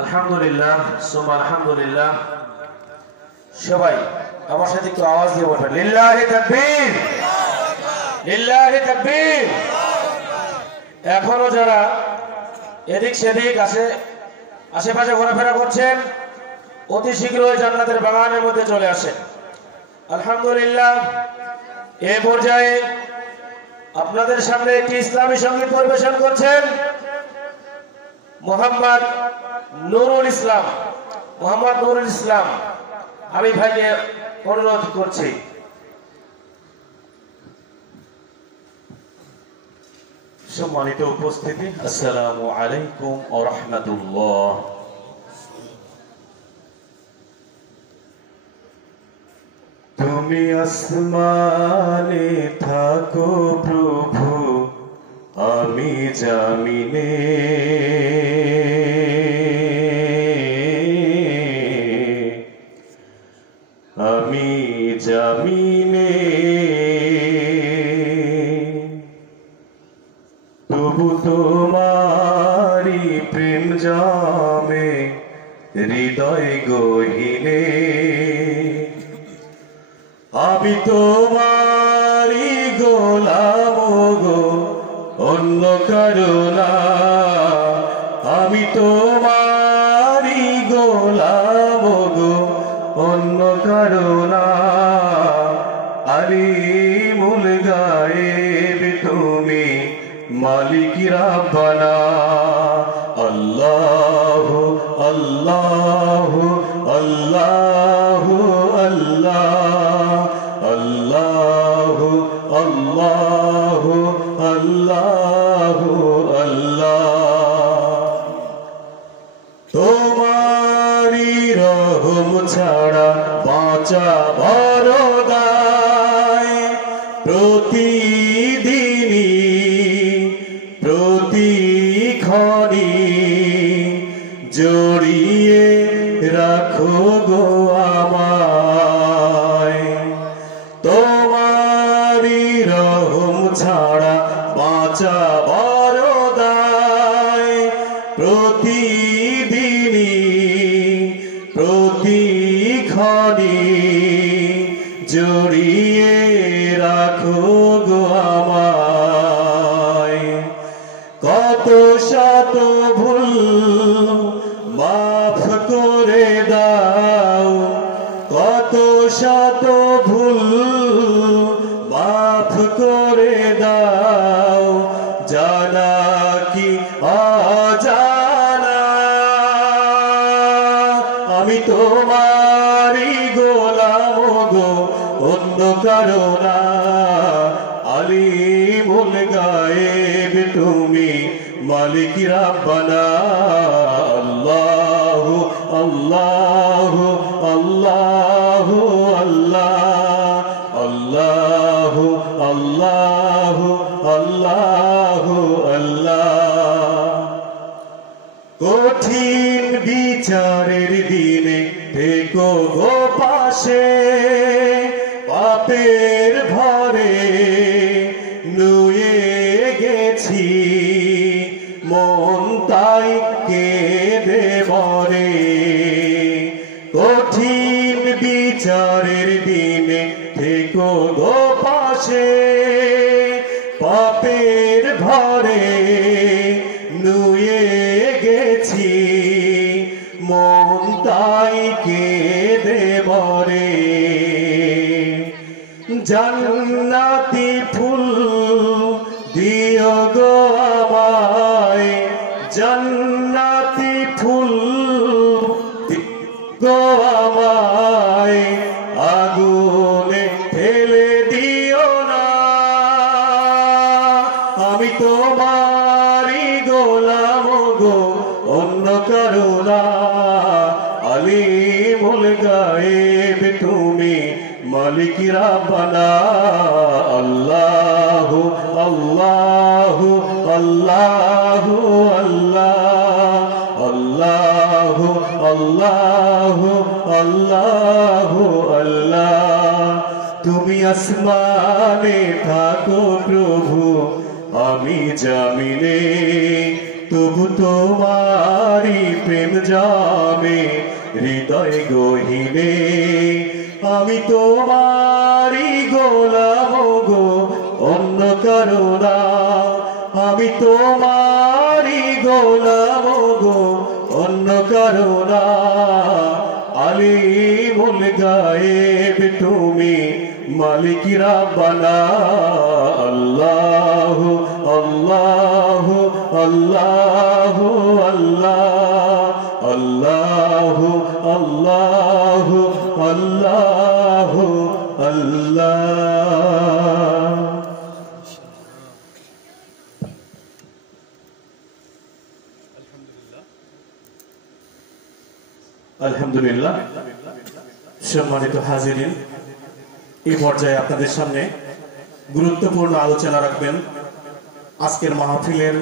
আলহামদুলিল্লাহ সুম্মা আলহামদুলিল্লাহ। সবাই আমার সাথে একটু আওয়াজ দিয়ে বলবেন লিল্লাহি তাকবীর, লিল্লাহি তাকবীর। এখনো যারা এদিক সেদিক আশেপাশে ঘোরাফেরা করছেন অতি শীঘ্রই জান্নাতের বাগানের মধ্যে চলে আসেন। আলহামদুলিল্লাহ, এই পর্যায়ে আপনাদের সামনে একটি ইসলামী সঙ্গীত পরিবেশন করছেন মোহাম্মদ নুরুল ইসলাম। মোহাম্মদ নুরুল ইসলাম আমি ভাইকে অনুরোধ করছি। সম্মানিত উপস্থিতি, আসসালামু আলাইকুম ওয়া রাহমাতুল্লাহ। তুমি আসমানে থাকো প্রভু, আমি জামিনে। আমি জামিনে, তবু তোমারি প্রেম জমে হৃদয় গহিনে। আমি তোমারি গোলাম গো, অন্য কারো না। আমি তোমারি গোলাম গো, অন্য কারো না। আলিমুল গায়েব তুমি, মালিক রাব্বানা। আল্লাহু আল্লাহু আল্লাহু আল্লাহ, আল্লাহু আল্লাহু আল্লাহু আল্লাহ। তোমারি রহম ছাড়া বাঁচা বড় দায়। প্রতিদিনই প্রতিক্ষণে জড়িয়ে রাখো গো আমায়। তোমারি রহম ছাড়া বাঁচা বড় দায়। প্রতিদিনই প্রতিক্ষণে জড়িয়ে রাখো গো আমায়। কত শত ভুল মাফ করে দাও, কত শত ভুল মাফ করে দাও। জানা কি অজানা, আমি তোমারি গোলাম গো, অন্য কারো না। আলিমুল গায়েব তুমি, মালিক রাব্বানা। আল্লাহু আল্লাহু আল্লাহু আল্লাহ, আল্লাহু আল্লাহু আল্লাহু আল্লাহ। কঠিন বিচারের দিনে থেকো গো পাশে। পাপের ভরে নুয়ে গেছি মন, তাই কেঁদে মরে। কঠিন বিচারের দিনে থেকো গো পাশে। পাপের ভরে নুয়ে গেছি মন, তাই কেঁদে মরে। জান্নাতি ফুল দিও গো আমায়, জান্নাতি ফুল দিও আমায়। আগুনে ফেলে দিও না, আমি তোমারি গোলাম গো, অন্য কারো না। আলিমুল গায়েব তুমি, মালিক রাব্বানা। আল্লাহু আল্লাহু আল্লাহু আল্লাহ, আল্লাহু আল্লাহু আল্লাহু আল্লাহ। তুমি আসমানে থাকো প্রভু, আমি জামিনে তবু তোমারি প্রেম জামে হৃদয় গহিনে আমি তোমারি গোলাম গো অন্য কারো না আমি তোমারি গোলাম গো অন্য কারো না আলিমুল গায়েব তুমি মালিক রাব্বানা আল্লাহ আল্লাহ আল্লাহ আল্লাহ আল্লাহ আল্লাহ আল্লাহ আল্লাহ আলহামদুলিল্লাহ। সম্মানিত হাজিরিন, এই পর্যায়ে আপনাদের সামনে গুরুত্বপূর্ণ আলোচনা রাখবেন আজকের মাহফিলের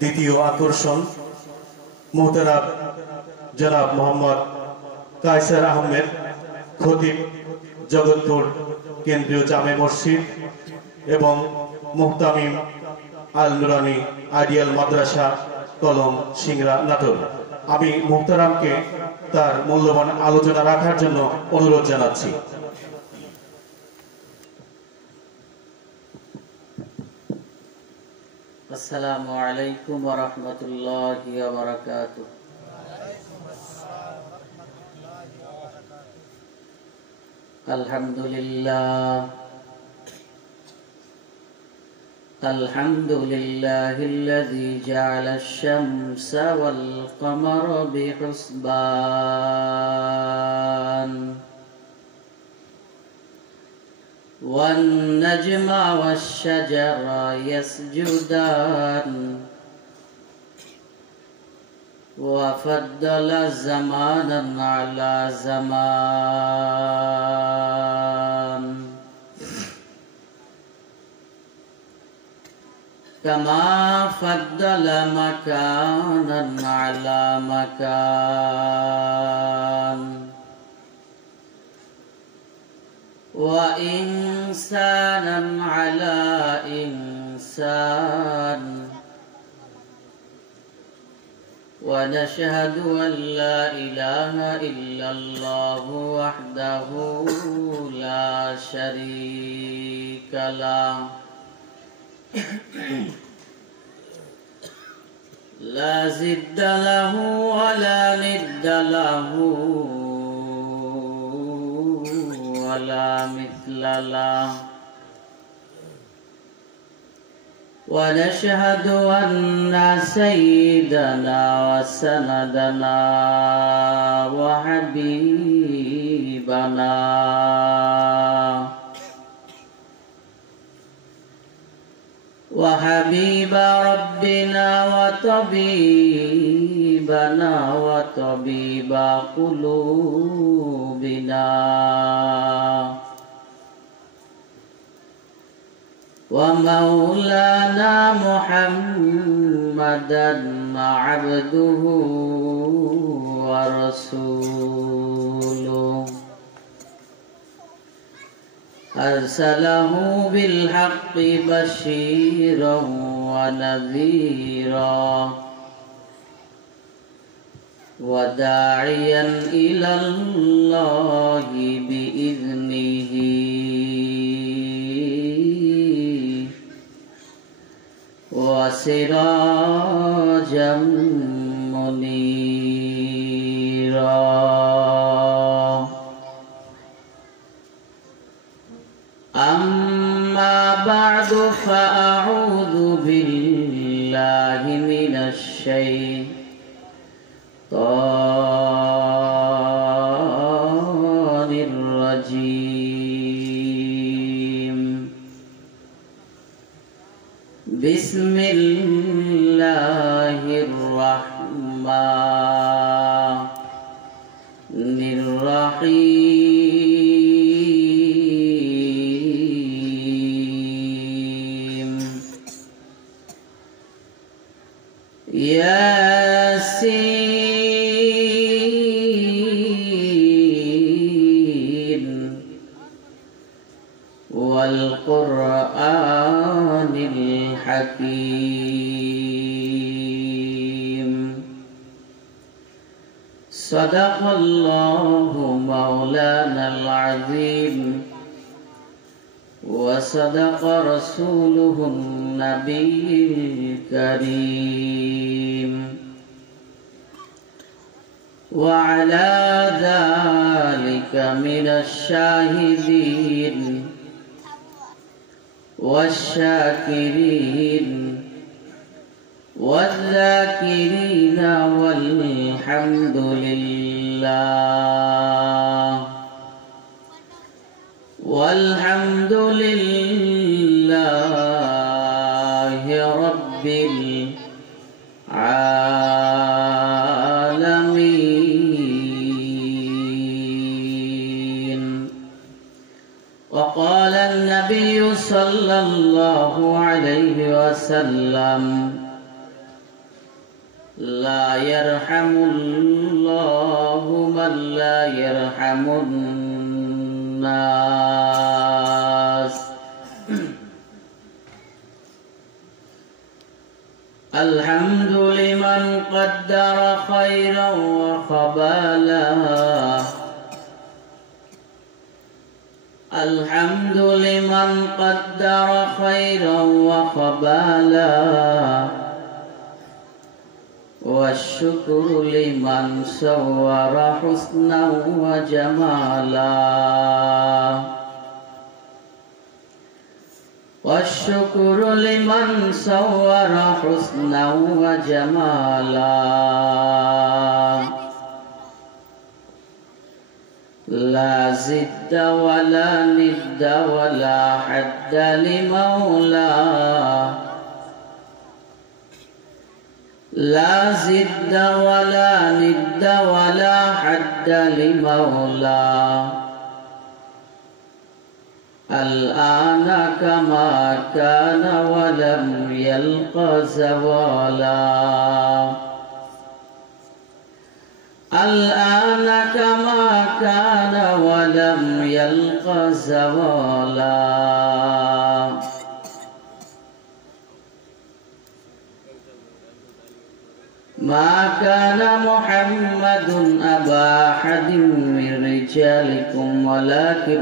দ্বিতীয় আকর্ষণ মুহতারাম জনাব মোহাম্মদ কায়সার আহমেদ, খতিব জগৎপুর কেন্দ্রীয় জামে মসজিদ এবং মুহতামিম আল নুরানি আইডিয়াল মাদ্রাসা কলম সিংড়া নাটোর। আমি মুহতারামকে তার মূল্যবান আলোচনা রাখার জন্য অনুরোধ জানাচ্ছি। আসসালামু আলাইকুম ওয়া রাহমাতুল্লাহি ওয়া বারাকাতুহু। আলহামদুলিল্লাহ আলহামদুলিল্লাহিল্লাযী জা'আলা আশ-শামসা ওয়াল কামারা বিহুসবান والنجم والشجر يسجدان وفضل زمانا على زمان كما فضل مكانا على مكان وإنسانا على إنسان ونشهد أن لا إله إلا الله وحده لا شريك له لا ضد له ولا ند له ولا مثل له ونشهد أن سيدنا وسندنا وحبيبنا وحبيب ربنا وطبيبنا وطبيب قلوبنا ومولانا محمدا عبده ورسوله أرسله بالحق بشيرا ونذيرا وداعيا إلى الله بإذنه وسراجا منيرا أما بعد فأعوذ بالله من الشيطان الرجيم بسم الله الرحمن الرحيم ياسين والقرآن الحكيم الكريم صدق الله مولانا العظيم وصدق رسوله النبي الكريم وعلى ذلك من الشاهدين والشاكرين والذاكرين والحمد لله والحمد لله رب العالمين. وقال النبي صلى الله عليه وسلم لا يرحم الله من لا يرحم الناس. الحمد لمن قدر خيرا وخبالا الحمد لمن قدر خيرا وخبالا والشكر لمن صور حسنا وجمالا والشكر لمن صور حسنا وجمالا لا زد ولا ند ولا حد لمولاه لا زد ولا ند ولا حد لمولاه الآن كما كان ولم يلق زوالا الآن كما كان ولم يلق زوالا. ما كان محمد أبا أحد من رجالكم ولكن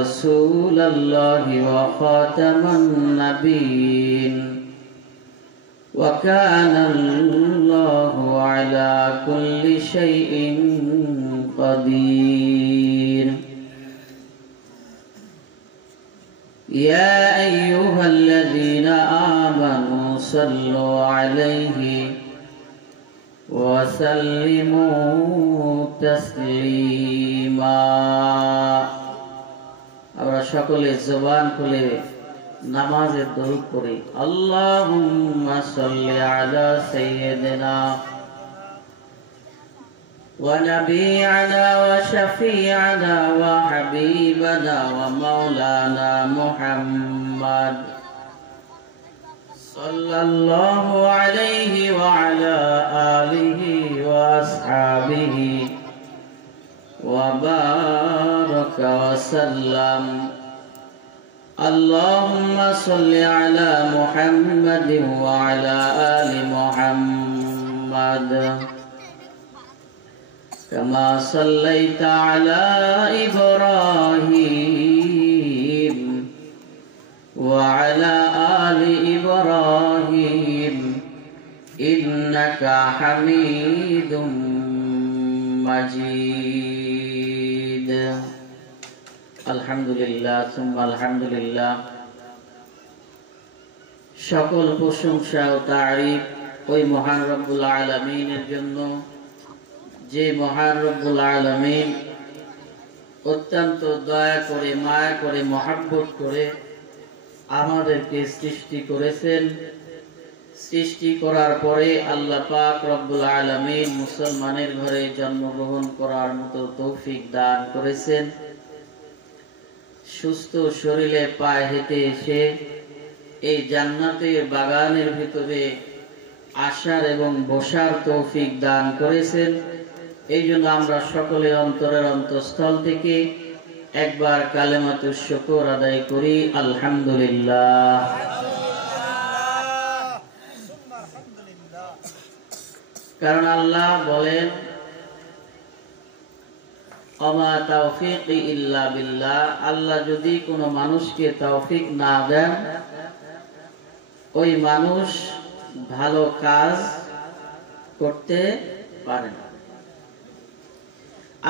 رسول الله وخاتم النبيين وكان الله على كل شيء قدير. يا أيها الذين آمنوا صلوا عليه وسلموا تسليما. আমরা সকলে জবান খুলে নামাজের দরুদ পড়ি। আল্লাহুম্মা সাল্লি আলা সাইয়্যিদিনা ونبينا وشفيعنا وحبيبنا ومولانا محمد صلى الله عليه وعلى آله وأصحابه وبارك وسلم. اللهم صل على محمد وعلى آل محمد كما صليت على إبراهيم وعلى آل إبراهيم إنك حميد مجيد. الحمد لله ثم الحمد لله. সকল প্রশংসা ও তারিফ ওই মহান রব্বুল আলামিনের জন্য, যে মহান রব্বুল আলামিন অত্যন্ত দয়া করে, মায়া করে, মহব্বত করে আমাদেরকে সৃষ্টি করেছেন। সৃষ্টি করার পরে আল্লাহ পাক রব্বুল আলামিন মুসলমানের ঘরে জন্মগ্রহণ করার মতো তৌফিক দান করেছেন। সুস্থ শরীরে পায়ে হেঁটে এসে এই জান্নাতের বাগানের ভিতরে আসার এবং বসার তৌফিক দান করেছেন। এই জন্য আমরা সকলে অন্তরের অন্তঃস্থল থেকে একবার কালেমাতুশ শুকর আদায় করি, আলহামদুলিল্লাহ। কারণ আল্লাহ বলেন, ওমা তাওফীকি ইল্লা বিল্লাহ, আল্লাহ যদি কোনো মানুষকে তৌফিক না দেন, ওই মানুষ ভালো কাজ করতে পারে না।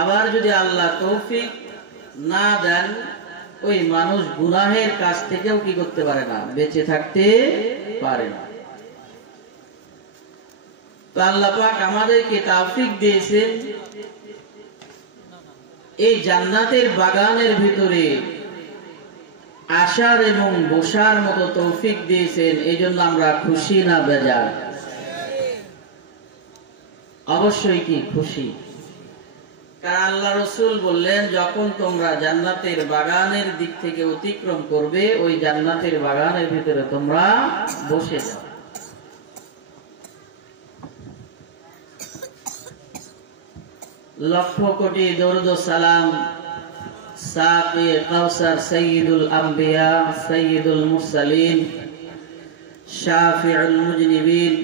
আবার যদি আল্লাহ তৌফিক না দেন, ওই মানুষ গুনাহের কাজ থেকেও কি করতে পারে না, বেঁচে থাকতে পারে না। তো আল্লাহ পাক আমাদেরকে তৌফিক দিয়েছেন এই জান্নাতের বাগানের ভিতরে আসার এবং বসার মতো তৌফিক দিয়েছেন। এই জন্য আমরা খুশি না বেজার? অবশ্যই কি খুশি। কারণ আল্লাহ রাসূল বললেন, যখন তোমরা জান্নাতের বাগানের দিক থেকে অতিক্রম করবে, ওই জান্নাতের বাগানের ভিতরে তোমরা বসে যাও। লক্ষ কোটি দরুদ ও সালাম সাকি কাউসার সাইয়্যিদুল আম্বিয়া সাইয়্যিদুল মুরসালিন শাফিউল মুজনিবিন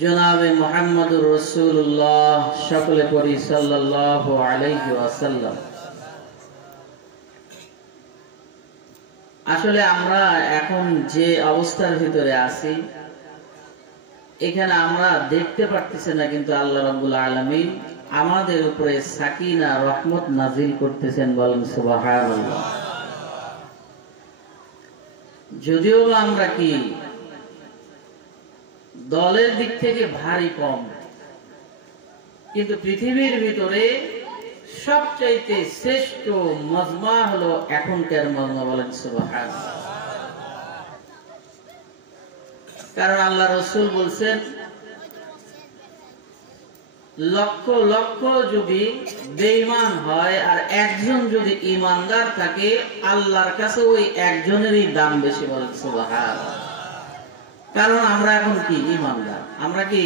জনাবে মুহাম্মদুর রাসূলুল্লাহ, সকলে পড়ি সাল্লাল্লাহু আলাইহি ওয়াসাল্লাম। আসলে আমরা এখন যে অবস্থার ভিতরে আছি, এখানে আমরা দেখতে পারতেছি না, কিন্তু আল্লাহ রাব্বুল আলামিন আমাদের উপরে সাকিনা রহমত নাজিল করতেছেন। বলেন সুবহানাল্লাহ। যদিও আমরা কি দলের দিক থেকে ভারী কম, কিন্তু পৃথিবীর ভিতরে সবচাইতে শ্রেষ্ঠ মজমা হলো এখনকার মজমা। বলেন সুবহানাল্লাহ। কারণ আল্লাহ রাসূল বলছেন, লক্ষ লক্ষ যদি বেঈমান হয় আর একজন যদি ঈমানদার থাকে, আল্লাহর কাছে ওই একজনেরই দাম বেশি। বলেন সুবহানাল্লাহ। কারণ আমরা এখন কি ঈমানদার, আমরা কি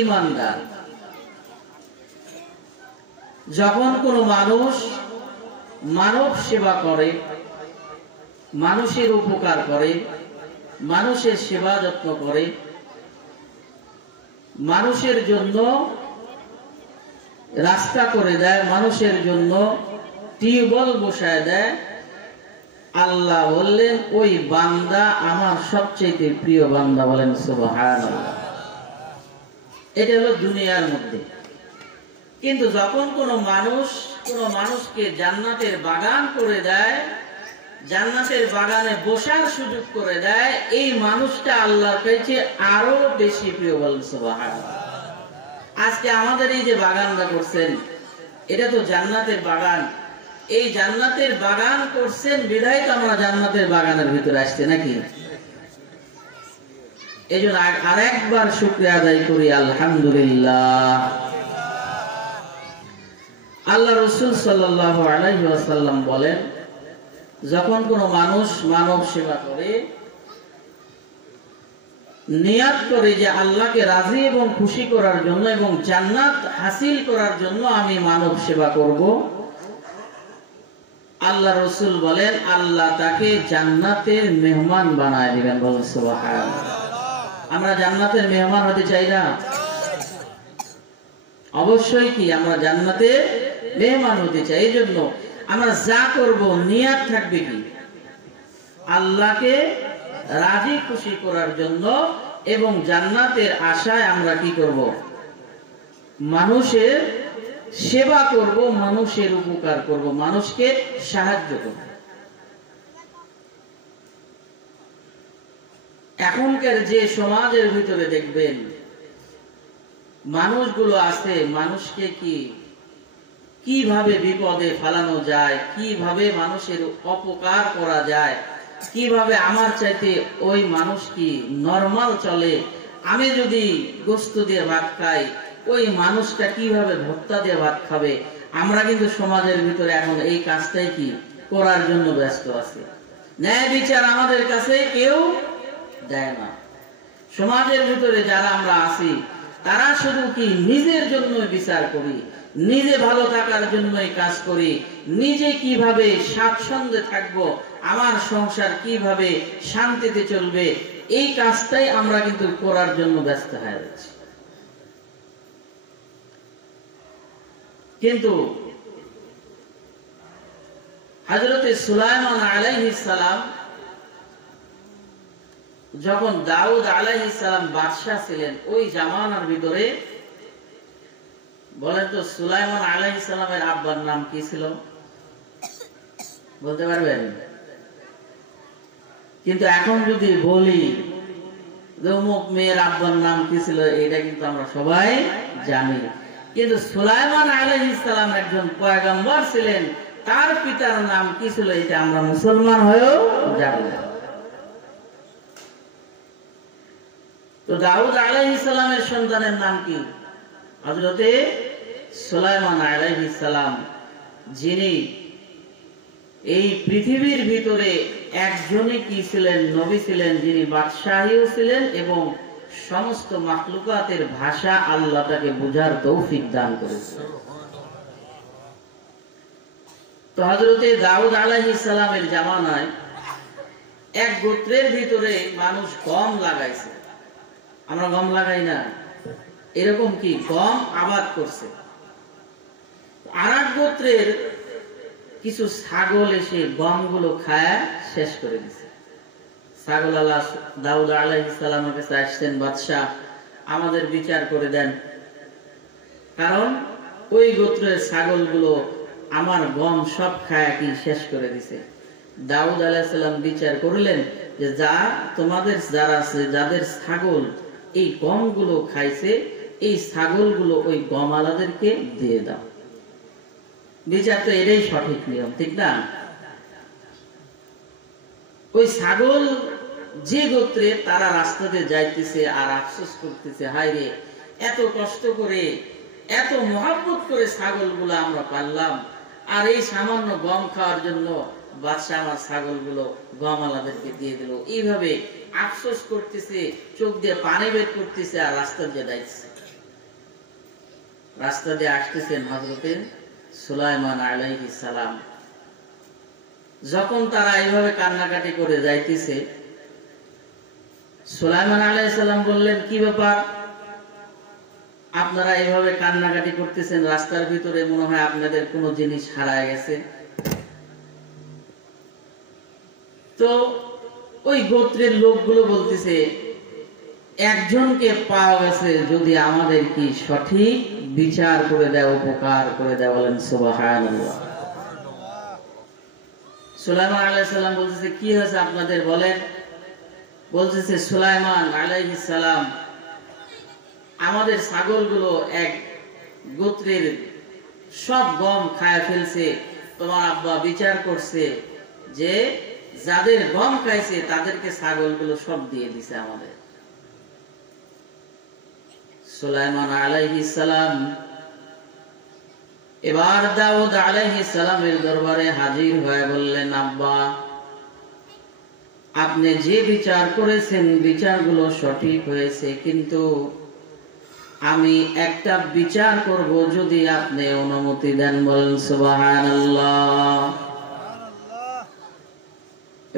ঈমানদার। যখন কোনো মানুষ মানব সেবা করে, মানুষের উপকার করে, মানুষের সেবা যত্ন করে, মানুষের জন্য রাস্তা করে দেয়, মানুষের জন্য টিউবওয়েল বসায় দেয়, আল্লাহ বললেন ওই বান্দা আমার সবচেয়ে প্রিয় বান্দা। বলেন সুবহানাল্লাহ। এটা হলো দুনিয়ার মধ্যে। কিন্তু যখন কোনো মানুষকে জান্নাতের বাগান করে দেয়, জান্নাতের বাগানে বসার সুযোগ করে দেয়, এই মানুষটা আল্লাহর কাছে আরো বেশি প্রিয়। বলেন সুবহানাল্লাহ। আজকে আমাদের এই যে বাগানটা করছেন, এটা তো জান্নাতের বাগান। এই জান্নাতের বাগান করছেন বিধায় তো আমরা জান্নাতের বাগানের ভিতরে আসছি, নাকি? এই জন্য আরেকবার শুকরিয়া আদায় করি, আলহামদুলিল্লাহ। আল্লাহ রাসূল সাল্লাল্লাহু আলাইহি ওয়াসাল্লাম বলেন, যখন কোনো মানুষ মানব সেবা করে, নিয়াত করে যে আল্লাহকে রাজি এবং খুশি করার জন্য এবং জান্নাত হাসিল করার জন্য আমি মানব সেবা করব, আল্লাহ রাসূল বলেন আল্লাহ তাকে জান্নাতের মেহমান বানায় দিবেন। বলেন সুবহানাল্লাহ। আমরা জান্নাতের মেহমান হতে চাই না? অবশ্যই কি আমরা জান্নাতের মেহমান হতে চাই। এই জন্য আমরা যা করব নিয়াত থাকবে কি আল্লাহকে রাজি খুশি করার জন্য, এবং জান্নাতের আশায় আমরা কি করব, মানুষের সেবা করব, মানুষের উপকার করব, মানুষকে সাহায্য করব। এখনকার যে সমাজের ভিতরে দেখবেন মানুষগুলো আছে, মানুষকে কিভাবে বিপদে ফেলানো যায়, কিভাবে মানুষের অপকার করা যায়, কিভাবে আমার চাইতে ওই মানুষ কি নরমাল চলে, আমি যদি গোশত দিয়ে ভাত খাই, ওই মানুষটা কিভাবে ভর্তা দিয়ে ভাত খাবে। আমরা কিন্তু সমাজের ভিতরে এখন এই কাজটাই কি করার জন্য ব্যস্ত আছি। ন্যায় বিচার আমাদের কাছে কেউ দেয় না। সমাজের ভিতরে যারা আমরা আছি, তারা শুধু কি নিজের জন্য বিচার করি, নিজে ভালো থাকার জন্যই কাজ করি, নিজে কিভাবে স্বাচ্ছন্দ্যে থাকবো, আমার সংসার কিভাবে শান্তিতে চলবে, এই কাজটাই আমরা কিন্তু করার জন্য ব্যস্ত হয়ে যাচ্ছি। কিন্তু হযরতে সুলাইমান আলাইহিস সালাম যখন দাউদ আলাইহিস সালাম বাদশা ছিলেন, ওই জামানার ভিতরে বলেন তো সুলাইমান আলাইহিস সালামের আব্বার নাম কি ছিল বলতে পারবেন? কিন্তু এখন যদি বলি অমুক মেয়ের আব্বার নাম কি ছিল, এটা কিন্তু আমরা সবাই জানি। কিন্তু সুলাইমান আলাইহিস সালাম একজন পয়গম্বর ছিলেন, তার পিতার নাম কি ছিল এটা আমরা মুসলমান হয়েও জানি না। তো দাউদ আলাইহিস সালামের সন্তানের নাম কি? হযরতে সুলাইমান আলাইহিস সালাম, যিনি এই পৃথিবীর ভিতরে একজনই কি ছিলেন, নবী ছিলেন, যিনি বাদশাহীও ছিলেন এবং সমস্ত মাখলুকাতের ভাষা আল্লাহ তাকে বুঝার তৌফিক দান করেছিলেন। তো হযরতে দাউদ আলাইহিস সালামের জামানায় এক গোত্রের ভিতরে মানুষ গম লাগাইছে। আমরা গম লাগাই না, এরকম কি গম আবাদ করছে। আর এক গোত্রের কিছু ছাগল এসে গমগুলো খায় শেষ করে দিছে। ছাগল আল্লাহ দাউদ আলাইহিস সালামের কাছে আসছেন, বাদশা আমাদের বিচার করে দেন, কারণ ওই গোত্রের ছাগলগুলো আমার গম সব খায় কি শেষ করে দিছে। দাউদ আলাইহিস সালাম বিচার করলেন যে যা তোমাদের যারা আছে, যাদের ছাগল এই গমগুলো খাইছে, এই ছাগলগুলো ওই গমওয়ালাদেরকে দিয়ে দাও। বিচার তো এটাই সঠিক নিয়ম, ঠিক না? ওই ছাগল যে গোত্রে, তারা রাস্তাতে যাইতেছে আর আফসোস করতেছে, হায় রে এত কষ্ট করে এত মহব্বত করে ছাগলগুলো আমরা পাললাম, আর এই সামান্য গম খাওয়ার জন্য বাদশা আমার ছাগলগুলো গমওয়ালাদেরকে দিয়ে দিল। এইভাবে আফসোস করতেছে, চোখ দিয়ে পানি বের করতেছে আর রাস্তা দিয়ে যাইতেছে। রাস্তা দিয়ে আসতেছেন হযরতে সুলাইমান আলাইহিস সালাম। যখন তারা এইভাবে কান্নাকাটি করে যাইতেছে, সুলাইমান আলাইহিস সালাম বললেন, কি ব্যাপার আপনারা এইভাবে কান্নাকাটি করতেছেন? রাস্তার ভিতরে মনে হয় আপনাদের কোনো জিনিস হারায় গেছে। তো ওই গোত্রের লোকগুলো বলতেছে, একজনকে পাওয়া গেছে, যদি আমাদের কি সঠিক বিচার করে দেয়, উপকার করে দেয়। বলেন সুবহানাল্লাহ। সুলাইমান আলাইহিস সালাম বলতেছে, কি হয়েছে আপনাদের বলেন। বলতেছে সুলাইমান আলাইহিস সালাম, আমাদের ছাগলগুলো এক গোত্রের সব গম খায় ফেলছে। তোমার আব্বা বিচার করছে যে যাদের গম খাইছে তাদেরকে ছাগলগুলো সব দিয়ে দিছে আমাদের। সুলাইমান আলাইহিস সালাম এবার দাউদ আলাইহিস সালামের দরবারে হাজির হয়ে বললেন, আব্বা আপনি যে বিচার করেছেন বিচারগুলো সঠিক হয়েছে, কিন্তু আমি একটা বিচার করব, যদি আপনি অনুমতি দেন। বলেন সুবহানাল্লাহ।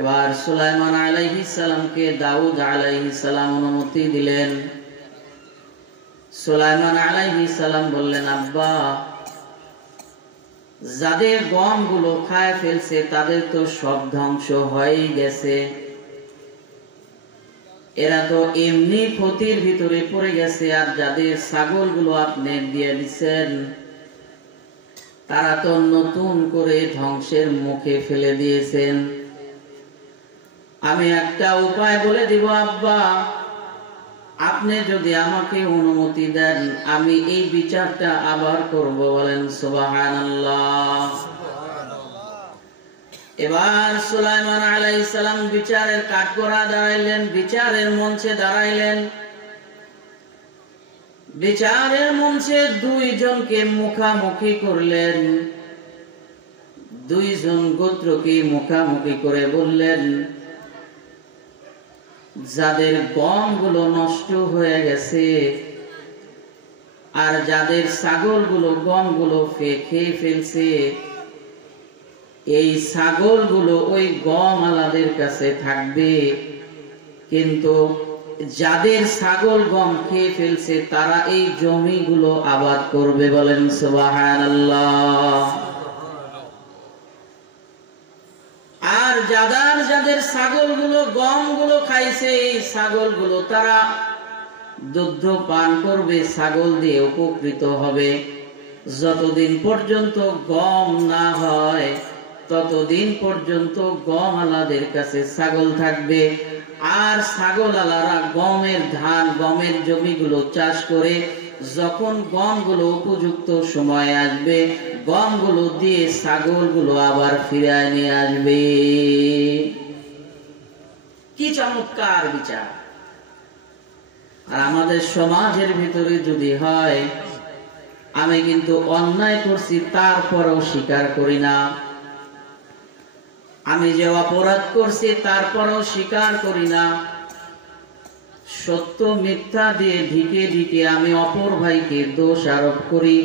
এবার সুলাইমান আলাইহিস সালামকে দাউদ আলাইহিস সালাম অনুমতি দিলেন। সুলাইমান আলাইহিস সালাম বললেন, আব্বা যাদের গমগুলো খায় ফেলছে তাদের তো সব ধ্বংস হয়ে গেছে, এরা তো এমনি ক্ষতির ভিতরে পড়ে গেছে। আর যাদের ছাগলগুলো আপনি দিয়ে দিচ্ছেন তারা তো নতুন করে ধ্বংসের মুখে ফেলে দিয়েছেন। আমি একটা উপায় বলে দিব আব্বা, আপনি যদি আমাকে অনুমতি দেন আমি এই বিচারটা আবার করব। বলেন সুবহানাল্লাহ। এবার সুলাইমান আলাইহিস সালাম বিচারের কাঠগড়া দাঁড়াইলেন, বিচারের মঞ্চে দাঁড়াইলেন। বিচারের মঞ্চে দুইজনকে মুখামুখি করলেন। দুইজন গোত্রকে মুখামুখি করে বললেন, যাদের গমগুলো নষ্ট হয়ে গেছে আর যাদের ছাগলগুলো গমগুলো খেয়ে ফেলছে, এই ছাগলগুলো ওই গম আলাদের কাছে থাকবে, কিন্তু যাদের ছাগল গম খেয়ে ফেলছে তারা এই জমিগুলো আবাদ করবে। বলেন সুবহানাল্লাহ। আর যাদের ছাগলগুলো গমগুলো খাইছে, এই ছাগলগুলো তারা দুধ পান করবে, ছাগল দিয়ে উপকৃত হবে। যতদিন পর্যন্ত গম না হয় ততদিন পর্যন্ত গম আলাদের কাছে ছাগল থাকবে। আর ছাগল আলারা গমের ধান, গমের জমিগুলো চাষ করে যখন গমগুলো উপযুক্ত সময় আসবে, গমগুলো দিয়ে ছাগলগুলো আবার ফিরায় নিয়ে আসবে। কি চমৎকার বিচার! আর আমাদের সমাজের ভিতরে যদি হয়, আমি কিন্তু অন্যায় করছি তারপরেও স্বীকার করি না, আমি যে অপরাধ করছি তারপরেও স্বীকার করি না, সত্য মিথ্যা দিয়ে ঢিকে ঢিকে আমি অপর ভাইকে দোষ আরোপ করি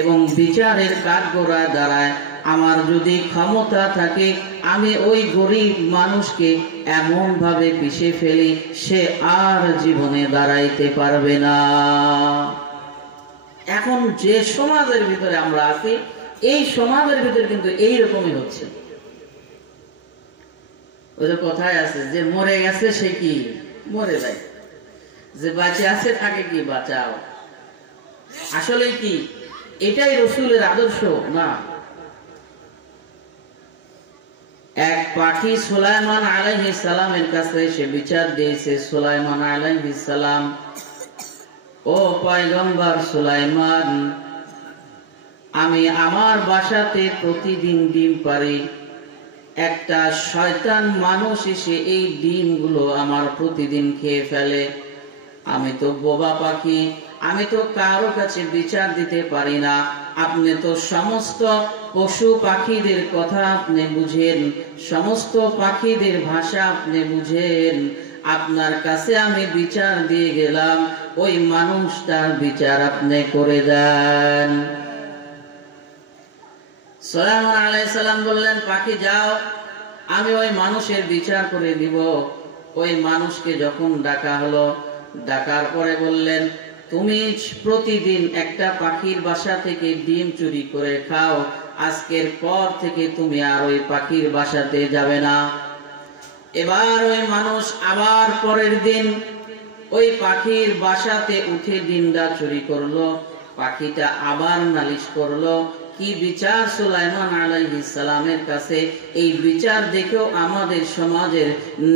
এবং বিচারের কাঠগড়ায় দাঁড়ায় আমার যদি ক্ষমতা থাকে আমি ওই গরিব মানুষকে এমন ভাবে পিষে ফেলি সে আর জীবনে দাঁড়াইতে পারবে না। এখন যে সমাজের ভিতরে আমরা আছি, এই সমাজের ভিতরে কিন্তু এইরকমই হচ্ছে। ওই যে কথায় আছে যে মরে গেছে সে কি মরে যায়, যে বাঁচে আছে তাকে কি বাঁচাও। আসলে কি এটাই রাসূলের আদর্শ না? এক পাখি সুলাইমান আলাইহিস সালামের কাছে এসে বিচার দিয়েছে। সুলাইমান আলাইহিস সালাম, ও পয়গম্বর সুলাইমান, আমি আমার বাসাতে প্রতিদিন ডিম পারি, একটা শয়তান মানুষ এসে এই ডিমগুলো আমার প্রতিদিন খেয়ে ফেলে। আমি তো বোবা পাখি, আমি তো কারো কাছে বিচার দিতে পারি না। আপনি তো সমস্ত পশু পাখিদের কথা আপনি বুঝেন, সমস্ত পাখিদের ভাষা আপনি বুঝেন, আপনার কাছে আমি বিচার দিয়ে গেলাম, ওই মানুষটার বিচার আপনি করে দেন। সুলাইমান আলাইহিস সালাম বললেন, পাখি যাও, আমি ওই মানুষের বিচার করে দিব। ওই মানুষকে যখন ডাকা হলো, ডাকার পরে বললেন, তুমি প্রতিদিন একটা পাখির বাসা থেকে ডিম চুরি করে খাও, আজকের পর থেকে তুমি আর ওই পাখির বাসাতে যাবে না। এবার ওই মানুষ আবার পরের দিন ওই পাখির বাসাতে উঠে ডিমটা চুরি করলো। পাখিটা আবার নালিশ করলো। কি বিচার সুলাইমান আলাইহিস সালামের কাছে! এই বিচার দেখেও আমাদের সমাজের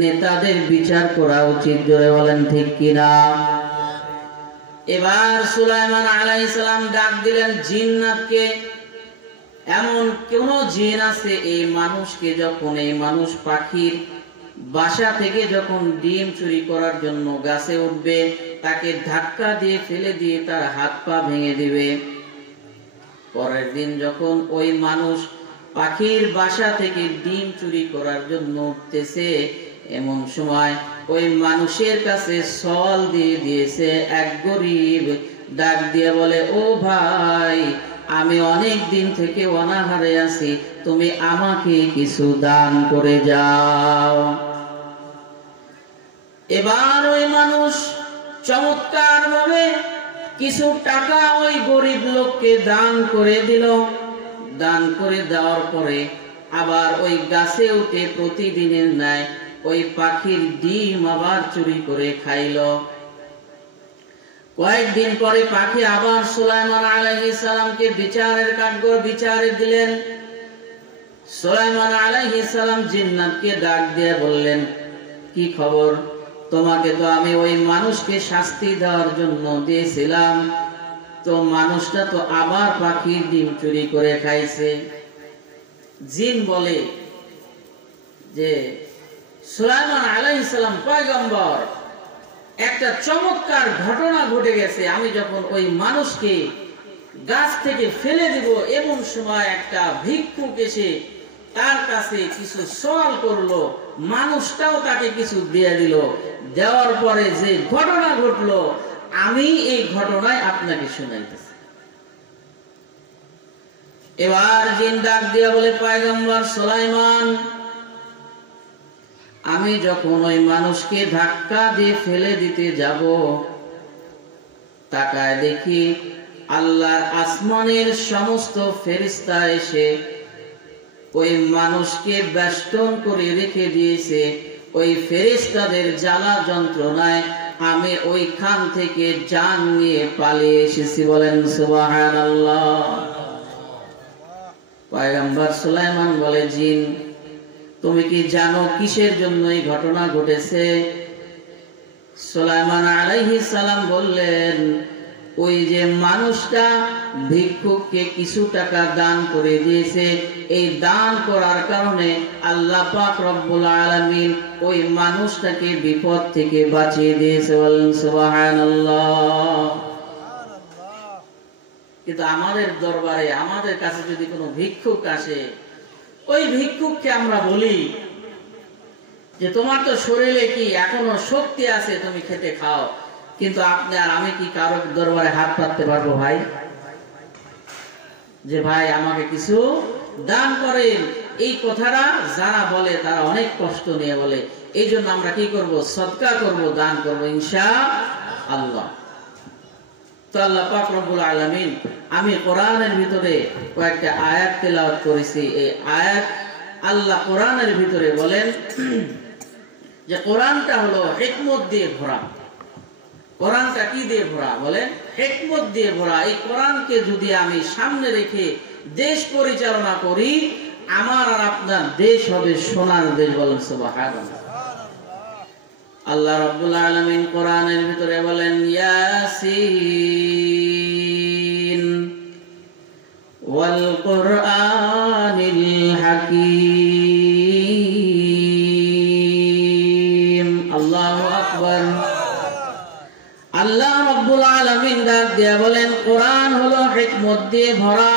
নেতাদের বিচার করা উচিত। জোরে বলেন ঠিক কিনা? এবার সুলাইমান আলাইহিস সালাম ডাক দিলেন জিন্নাতকে। এমন কোন জিন আছে এই মানুষকে যখন এই মানুষ পাখির বাসা থেকে যখন ডিম চুরি করার জন্য গাছে উঠবে, তাকে ধাক্কা দিয়ে ফেলে দিয়ে তার হাত পা ভেঙে দিবে। পরের দিন যখন ওই মানুষ পাখির বাসা থেকে ডিম চুরি করার জন্য উঠতেছে, এমন সময় ওই মানুষের কাছে সল দিয়ে দিয়েছে এক গরিব। ডাক দিয়ে বলে, ও ভাই, আমি অনেক দিন থেকে অনাহারে আছি, তুমি আমাকে কিছু দান করে যাও। এবার ওই মানুষ চমৎকার ভাবে কিছু টাকা ওই গরিব লোককে দান করে দিল। দান করে দেওয়ার পরে আবার ওই গাছে উঠে প্রতিদিনের ন্যায় ওই পাখির ডিম আবার চুরি করে খাইল। কয়েকদিন পরে পাখি আবার সুলাইমান আলাইহিস সালামকে বিচারের কাঠগড় বিচারে দিলেন। সুলাইমান আলাইহিস সালাম জিন্নাতকে ডাক দিয়ে বললেন, কি খবর? তোমাকে তো আমি ওই মানুষকে শাস্তি দেওয়ার জন্য দিয়েছিলাম, তো মানুষটা তো আবার পাখির ডিম চুরি করে খাইছে। জিন বলে যে সুলাইমান আলাইহিস সালাম পয়গম্বর, একটা চমৎকার ঘটনা ঘটে গেছে। আমি যখন ওই মানুষকে গাছ থেকে ফেলে দিব, এমন সময় একটা ভিক্ষুক এসে তার কাছে কিছু সওয়াল করলো, মানুষটাও তাকে কিছু দিয়ে দিল। দেওয়ার পরে যে ঘটনা ঘটলো, আমি এই ঘটনায় আপনাকে শুনাইতেছি। এবার জিন ডাক দিয়া বলে, পয়গম্বর সুলাইমান, আমি যখন ওই মানুষকে ধাক্কা দিয়ে ফেলে দিতে যাব, তাকায় দেখি আল্লাহর আসমানের সমস্ত ফেরেশতা এসে ওই মানুষকে বেষ্টন করে রেখে দিয়েছে। ওই ফেরেশতাদের জ্বালা যন্ত্রণায় আমি ওইখান থেকে জান নিয়ে পালিয়ে এসেছি। বলেন সুবহানাল্লাহ। পয়গম্বর সুলাইমান বলে, জিন, তুমি কি জানো কিসের জন্য এই ঘটনা ঘটেছে? সুলাইমান আলাইহিস সালাম বললেন, ওই যে মানুষটা ভিক্ষুককে কিছু টাকা দান করে দিয়েছে, এই দান করার কারণে আল্লাহ পাক রব্বুল আলামিন ওই মানুষটাকে বিপদ থেকে বাঁচিয়ে দিয়েছে। বলেন সুবহানাল্লাহ। কিন্তু আমাদের দরবারে, আমাদের কাছে যদি কোনো ভিক্ষুক আসে, ওই ভিক্ষুককে আমরা বলি যে তোমার তো শরীরে কি এখনো শক্তি আছে, তুমি খেতে খাও, কিন্তু আপনি আর আমি কি কারো দরবারে হাত পাততে পারবো ভাই? যে ভাই আমাকে কিছু দান করেন, এই কথাটা যারা বলে তারা অনেক কষ্ট নিয়ে বলে। এই জন্য আমরা কি করব? সদকা করব, দান করব ইনশাআল্লাহ। তো আল্লাহ পাক রব্বুল আলামিন, আমি কোরআনের ভিতরে কয়েকটা আয়াত তেলাওয়াত করেছি। এই আয়াত আল্লাহ কোরআনের ভিতরে বলেন যে কোরআনটা হলো হিকমত দিয়ে ভরা। কোরআনটা কি দিয়ে ভরা? বলেন হিকমত দিয়ে ভরা। এই কোরআনকে যদি আমি সামনে রেখে দেশ পরিচালনা করি, আমার আর আপনার দেশ হবে সোনার দেশ। বলেন সুবহানাল্লাহ। আল্লাহ রাব্বুল আলামিন কোরআনের ভিতরে বলেন, ইয়াসিন ওয়াল কুরআনিল হাকীম। আল্লাহু আকবার। আল্লাহ রাব্বুল আলামিন ডাক দিয়ে বলেন, কোরআন হলো হিকমত দিয়ে ভরা।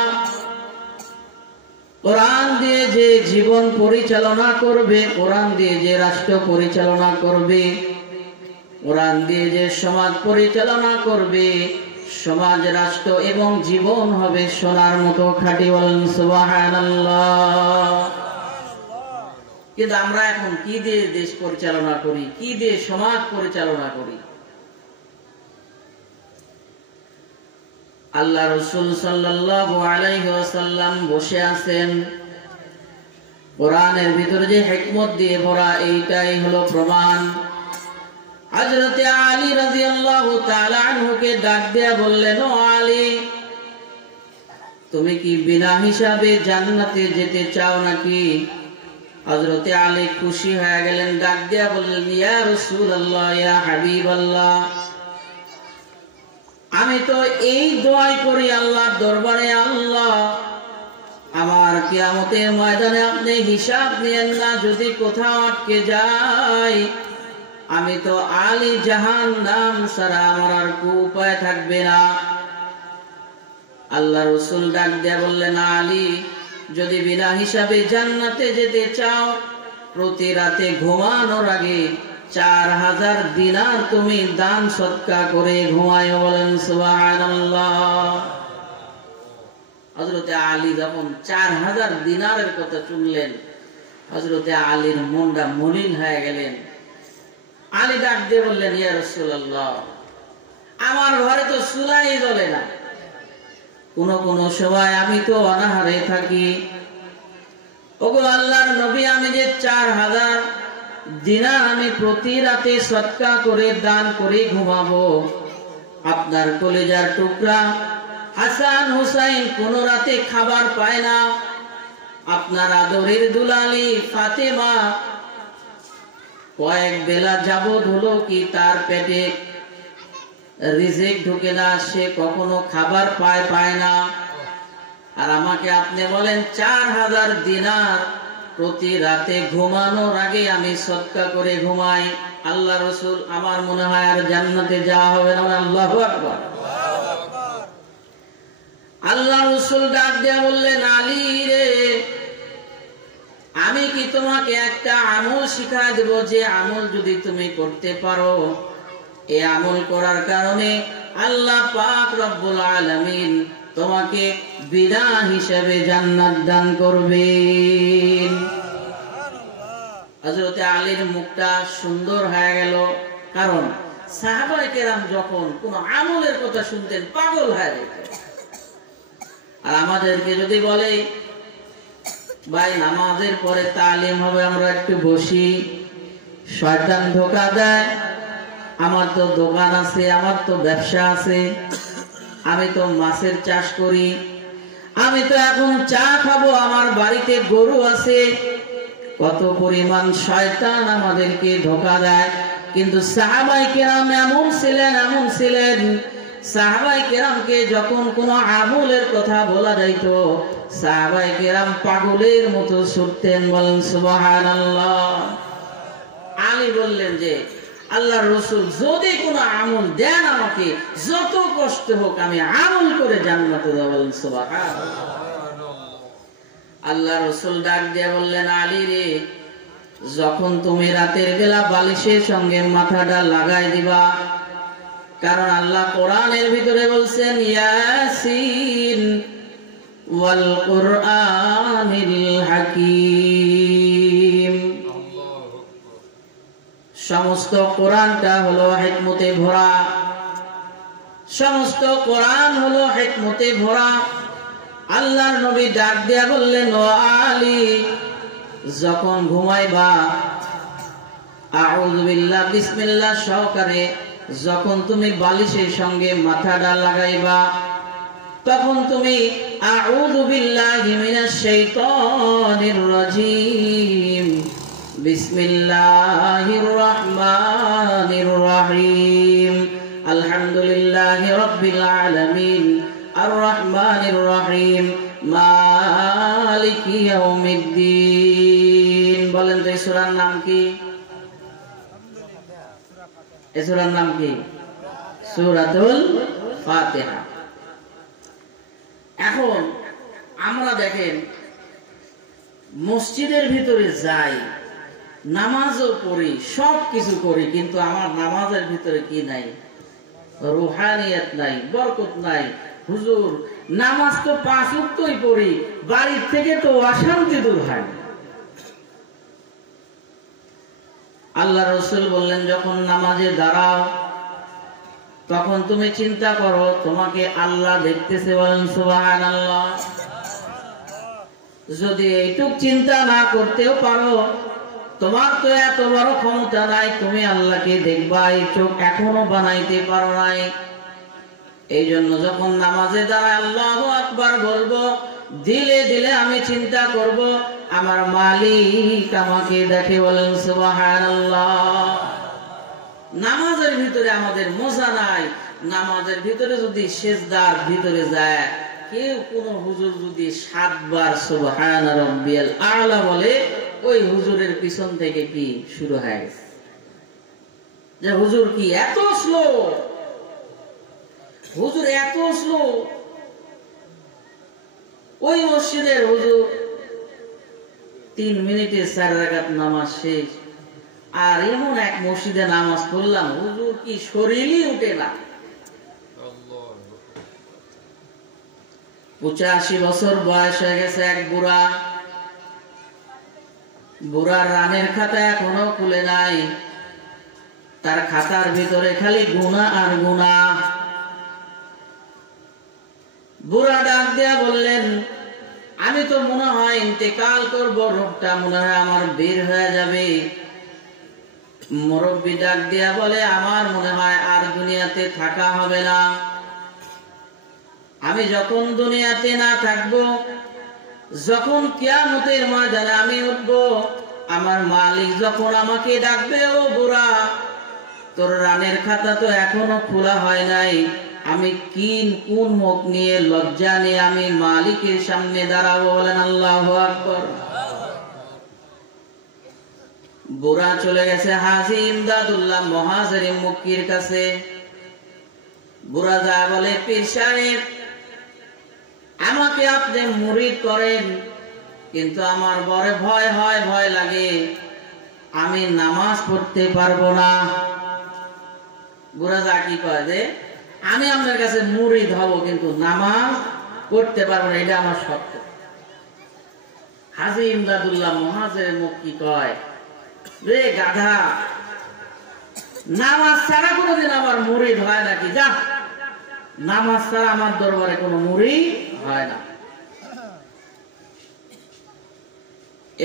কোরআন দিয়ে যে জীবন পরিচালনা করবে, কোরআন দিয়ে যে রাষ্ট্র পরিচালনা করবে, কোরআন দিয়ে যে সমাজ পরিচালনা করবে, সমাজ, রাষ্ট্র এবং জীবন হবে সোনার মতো খাঁটি। বলেন সুবহানাল্লাহ। কিন্তু আমরা এখন কি দিয়ে দেশ পরিচালনা করি, কি দিয়ে সমাজ পরিচালনা করি? আল্লাহ রাসূল সাল্লাল্লাহু আলাইহি ওয়াসাল্লাম বসে আছেন, কোরআনের ভিতরে যে হিকমত দিয়ে ভরা, এইটাই হলো প্রমাণ। হযরত আলী রাদিয়াল্লাহু তাআলা আনহুকে ডাক দিয়া বললেন, ও আলী, তুমি কি বিনা হিসাবে জান্নাতে যেতে চাও নাকি? হযরত আলী খুশি হয়ে গেলেন, ডাক দিয়া বললেন, ইয়া রাসূলুল্লাহ, ইয়া হাবিবাল্লাহ, আমি তো এই দোয়াই করি আল্লাহর দরবারে, আল্লাহ আমার কিয়ামতের ময়দানে আপনি হিসাব নিয়েন না, যদি কোথাও আটকে যাই আমি তো আলী জাহান্নাম ছাড়া আমার আর কোনো উপায় থাকবে না। আল্লাহ রাসূল ডাক দিয়ে বললেন, আলী, যদি বিনা হিসাবে জান্নাতে যেতে চাও, প্রতি রাতে ঘুমানোর আগে 4000 দিনার তুমি দান সদকা করে ঘুমায়। বলেন সুবহানাল্লাহ। হযরত আলী যখন 4000 দিনারের কথা শুনলেন, হযরত আলীর মনটা মলিন হয়ে গেলেন। আলী ডাক দিয়ে বললেন, ইয়া রাসূলুল্লাহ, আমার ঘরে তো চুলাই জ্বলে না, কোন সময় আমি তো অনাহারে থাকি। ওগো আল্লাহর নবী, আমি যে 4000 দিনার আমি প্রতি রাতে সদকা করে দান করে ঘুমাবো, আপনার কলিজার টুকরা হাসান হুসাইন কোন রাতে খাবার পায় না, আপনার আদরের দুলালি ফাতেমা কয়েক বেলা যাবত হলো কি তার পেটে রিজিক ঢুকে না, সে কখনো খাবার পায় না। আর আমাকে আপনি বলেন 4000 দিনার প্রতি রাতে ঘুমানোর আগে আমি সদকা করে ঘুমাই। আল্লাহ রাসূল, আমার মনে হয় আর জান্নাতে যাওয়া হবে না। আল্লাহু আকবার। আল্লাহ রাসূল ডাক দিয়ে বললেন, আলী রে, আমি কি তোমাকে একটা আমল শিখায় দেব, যে আমল যদি তুমি করতে পারো এই আমল করার কারণে আল্লাহ পাক রব্বুল আলামিন তোমাকে বিনা হিসেবে জান্নাত দান করবেন। হযরত আলীর মুখটা সুন্দর হয়ে গেল, কারণ সাহাবায়ে কেরাম যখন কোন আমলের কথা শুনতেন পাগল হয়ে যেতেন। আর আমাদেরকে যদি বলে ভাই নামাজের পরে তালিম হবে, আমরা একটু বসি, শয়তান ধোঁকা দেয়, আমার তো দোকান আছে, আমার তো ব্যবসা আছে, আমি তো মাছের চাষ করি, আমি তো এখন চা খাবো, আমার বাড়িতে গরু আছে। কত পরিমাণ শয়তান আমাদেরকে ধোঁকা দেয়। কিন্তু সাহাবায়ে কেরাম এমন ছিলেন সাহাবায়ে কেরামকে যখন কোনো আমলের কথা বলা যাইতো সাহাবায়ে কেরাম পাগলের মতো ছুটতেন। বলেন সুবহানাল্লাহ। আলী বললেন যে আল্লাহর রাসূল যদি কোনো আমল দেন আমাকে, যত কষ্ট হোক আমি আমল করে জান্নাতে যাব। বলেন সুবহানাল্লাহ। আল্লাহর রাসূল ডাক দিয়ে বললেন, আলী রে, যখন তুমি রাতের বেলা বালিশের সঙ্গে মাথাটা লাগাই দিবা, কারণ আল্লাহ কোরআনের ভিতরে বলছেন ইয়াসিন ওয়াল কুরআনিল হাকীম। সমস্ত কোরআনটা হলো হিকমতে ভরা, সমস্ত কোরআন হলো হিকমতে ভরা। আল্লাহর নবী ডাক দিয়া বললেন, ও আলী, যখন ঘুমাইবা আউযু বিল্লাহ বিসমিল্লাহ সহকারে যখন তুমি বালিশের সঙ্গে মাথাটা লাগাইবা, তখন তুমি আউযু বিল্লাহি মিনাশ শাইতানির রাজীম বিসমিল্লাহির রহমানির রহিম আলহামদুলিল্লাহি রাব্বিল আলামিন আর রহমানির রহিম মালিকি ইয়াউমিদ্দিন। বলেন তো এই সূরার নাম কি? এই সূরার নাম কি? সূরাতুল ফাতিহা। এখন আমরা দেখেন মসজিদের ভিতরে যাই, নামাজও পড়ি, সব কিছু করি, কিন্তু আমার নামাজের ভিতরে কি নাই? রুহানিয়ত নাই, বরকত নাই। হুজুর নামাজ তো 5 ওয়াক্তই পড়ি, বাড়ির থেকে তো অশান্তি দূর হয়। আল্লাহ রাসূল বললেন, যখন নামাজে দাঁড়াও তখন তুমি চিন্তা করো তোমাকে আল্লাহ দেখতেছে। বলেন সুবহানাল্লাহ। যদি এইটুক চিন্তা না করতেও পারো, তোমার তো এত বড় ক্ষমতা নাই, তুমি আল্লাহকে দেখবা, এই চোখ এখনো বানাইতে পারো নাই। এই জন্য যখন নামাজে দাঁড়ায় আল্লাহু আকবার বলবো, দিলে দিলে আমি চিন্তা করব আমার মালিক আমাকে দেখে। বলেন সুবহানাল্লাহ। নামাজের ভিতরে আমাদের মজা নাই। নামাজের ভিতরে যদি সিজদার ভিতরে যায়, কেউ কোন হুজুর যদি 7 বার সুবহান রাব্বিয়াল আ'লা বলে, ওই হুজুরের পিছন থেকে কি শুরু হয় যে হুজুর কি এত স্লো, হুজুর এত স্লো। ওই মসজিদের হুজুর 3 মিনিটে 4 রাকাত নামাজ শেষ। আর এমন এক মসজিদে নামাজ পড়লাম, হুজুর কি শরীরই উঠে না। 85 বছর বয়স হয়ে গেছে এক বুড়া। বুড়ার রানের খাতা এখনো খুলে নাই, তার খাতার ভিতরে খালি গুনাহ আর গুনাহ। বুড়া ডাক দিয়া বললেন, আমি তো মনে হয় ইন্তেকাল করব, রোগটা মনে হয় আমার বের হয়ে যাবে। মুরব্বি ডাক দিয়া বলে, আমার মনে হয় আর দুনিয়াতে থাকা হবে না। আমি যখন দুনিয়াতে না থাকবো, যখন কিয়ামতের ময়দানে আমি উঠব, আমার মালিক যখন আমাকে ডাকবে, ও বুড়া তোর রানের খাতা তো এখনো খোলা হয় নাই, আমি কোন মুখ নিয়ে লজ্জা নিয়ে আমি মালিকের সামনে দাঁড়াবো। বলেন আল্লাহু আকবার। বুড়া চলে গেছে হাজী ইমদাদুল্লাহ মুহাজিরিন মক্কির কাছে। বুড়া যা বলে, পীর সাহেব আমাকে আপনি মুরিদ করেন, কিন্তু আমার বড় ভয় হয়, ভয় লাগে, আমি নামাজ পড়তে পারবো না। বুড়া যা কি কয় যে আমি আপনার কাছে মুরিদ হব কিন্তু নামাজ পড়তে পারবো না, এটা আমার শর্ত। হাজী ইমদাদুল্লাহ মুহাজির মক্কি কয় রে গাধা, নামাজ ছাড়া কোনোদিন আমার মুরিদ হয় নাকি? যা, নামাজ ছাড়া আমার দরবারে কোনো মুরিদ হয় না।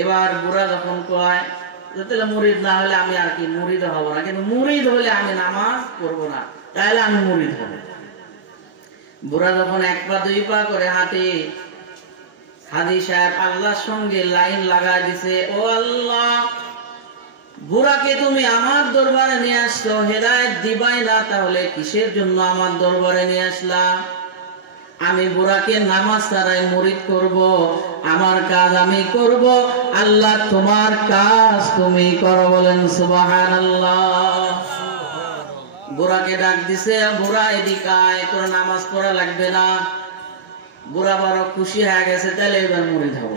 এবার বুড়া যখন কয় তাহলে মুরিদ না হলে আমি আর কি মুরিদ হব না, কিন্তু মুরিদ হলে আমি নামাজ পড়বো না, তাহলে আমি মুরিদ হব। বুড়া যখন এক পা দুই পা করে হাঁটে, হাজী সাহেব আল্লাহর সঙ্গে লাইন লাগাই দিছে, ও আল্লাহ, বুড়াকে তুমি আমার দরবারে নিয়ে আসছো, হেদায়েত দিবাই না, তাহলে কিসের জন্য আমার দরবারে নিয়ে আসলা? আমি বুড়াকে নামাজ ছাড়াই মুরিদ করব, আমার কাজ আমি করব, আল্লাহ তোমার কাজ তুমি করো, বলেন সুবহানাল্লাহ। বুড়াকে ডাক দিছে, বুড়া এদিকে আয়, তোর নামাজ পড়া লাগবে না। বুড়া বড় খুশি হয়ে গেছে, তাহলে এবার মুরিদ হব।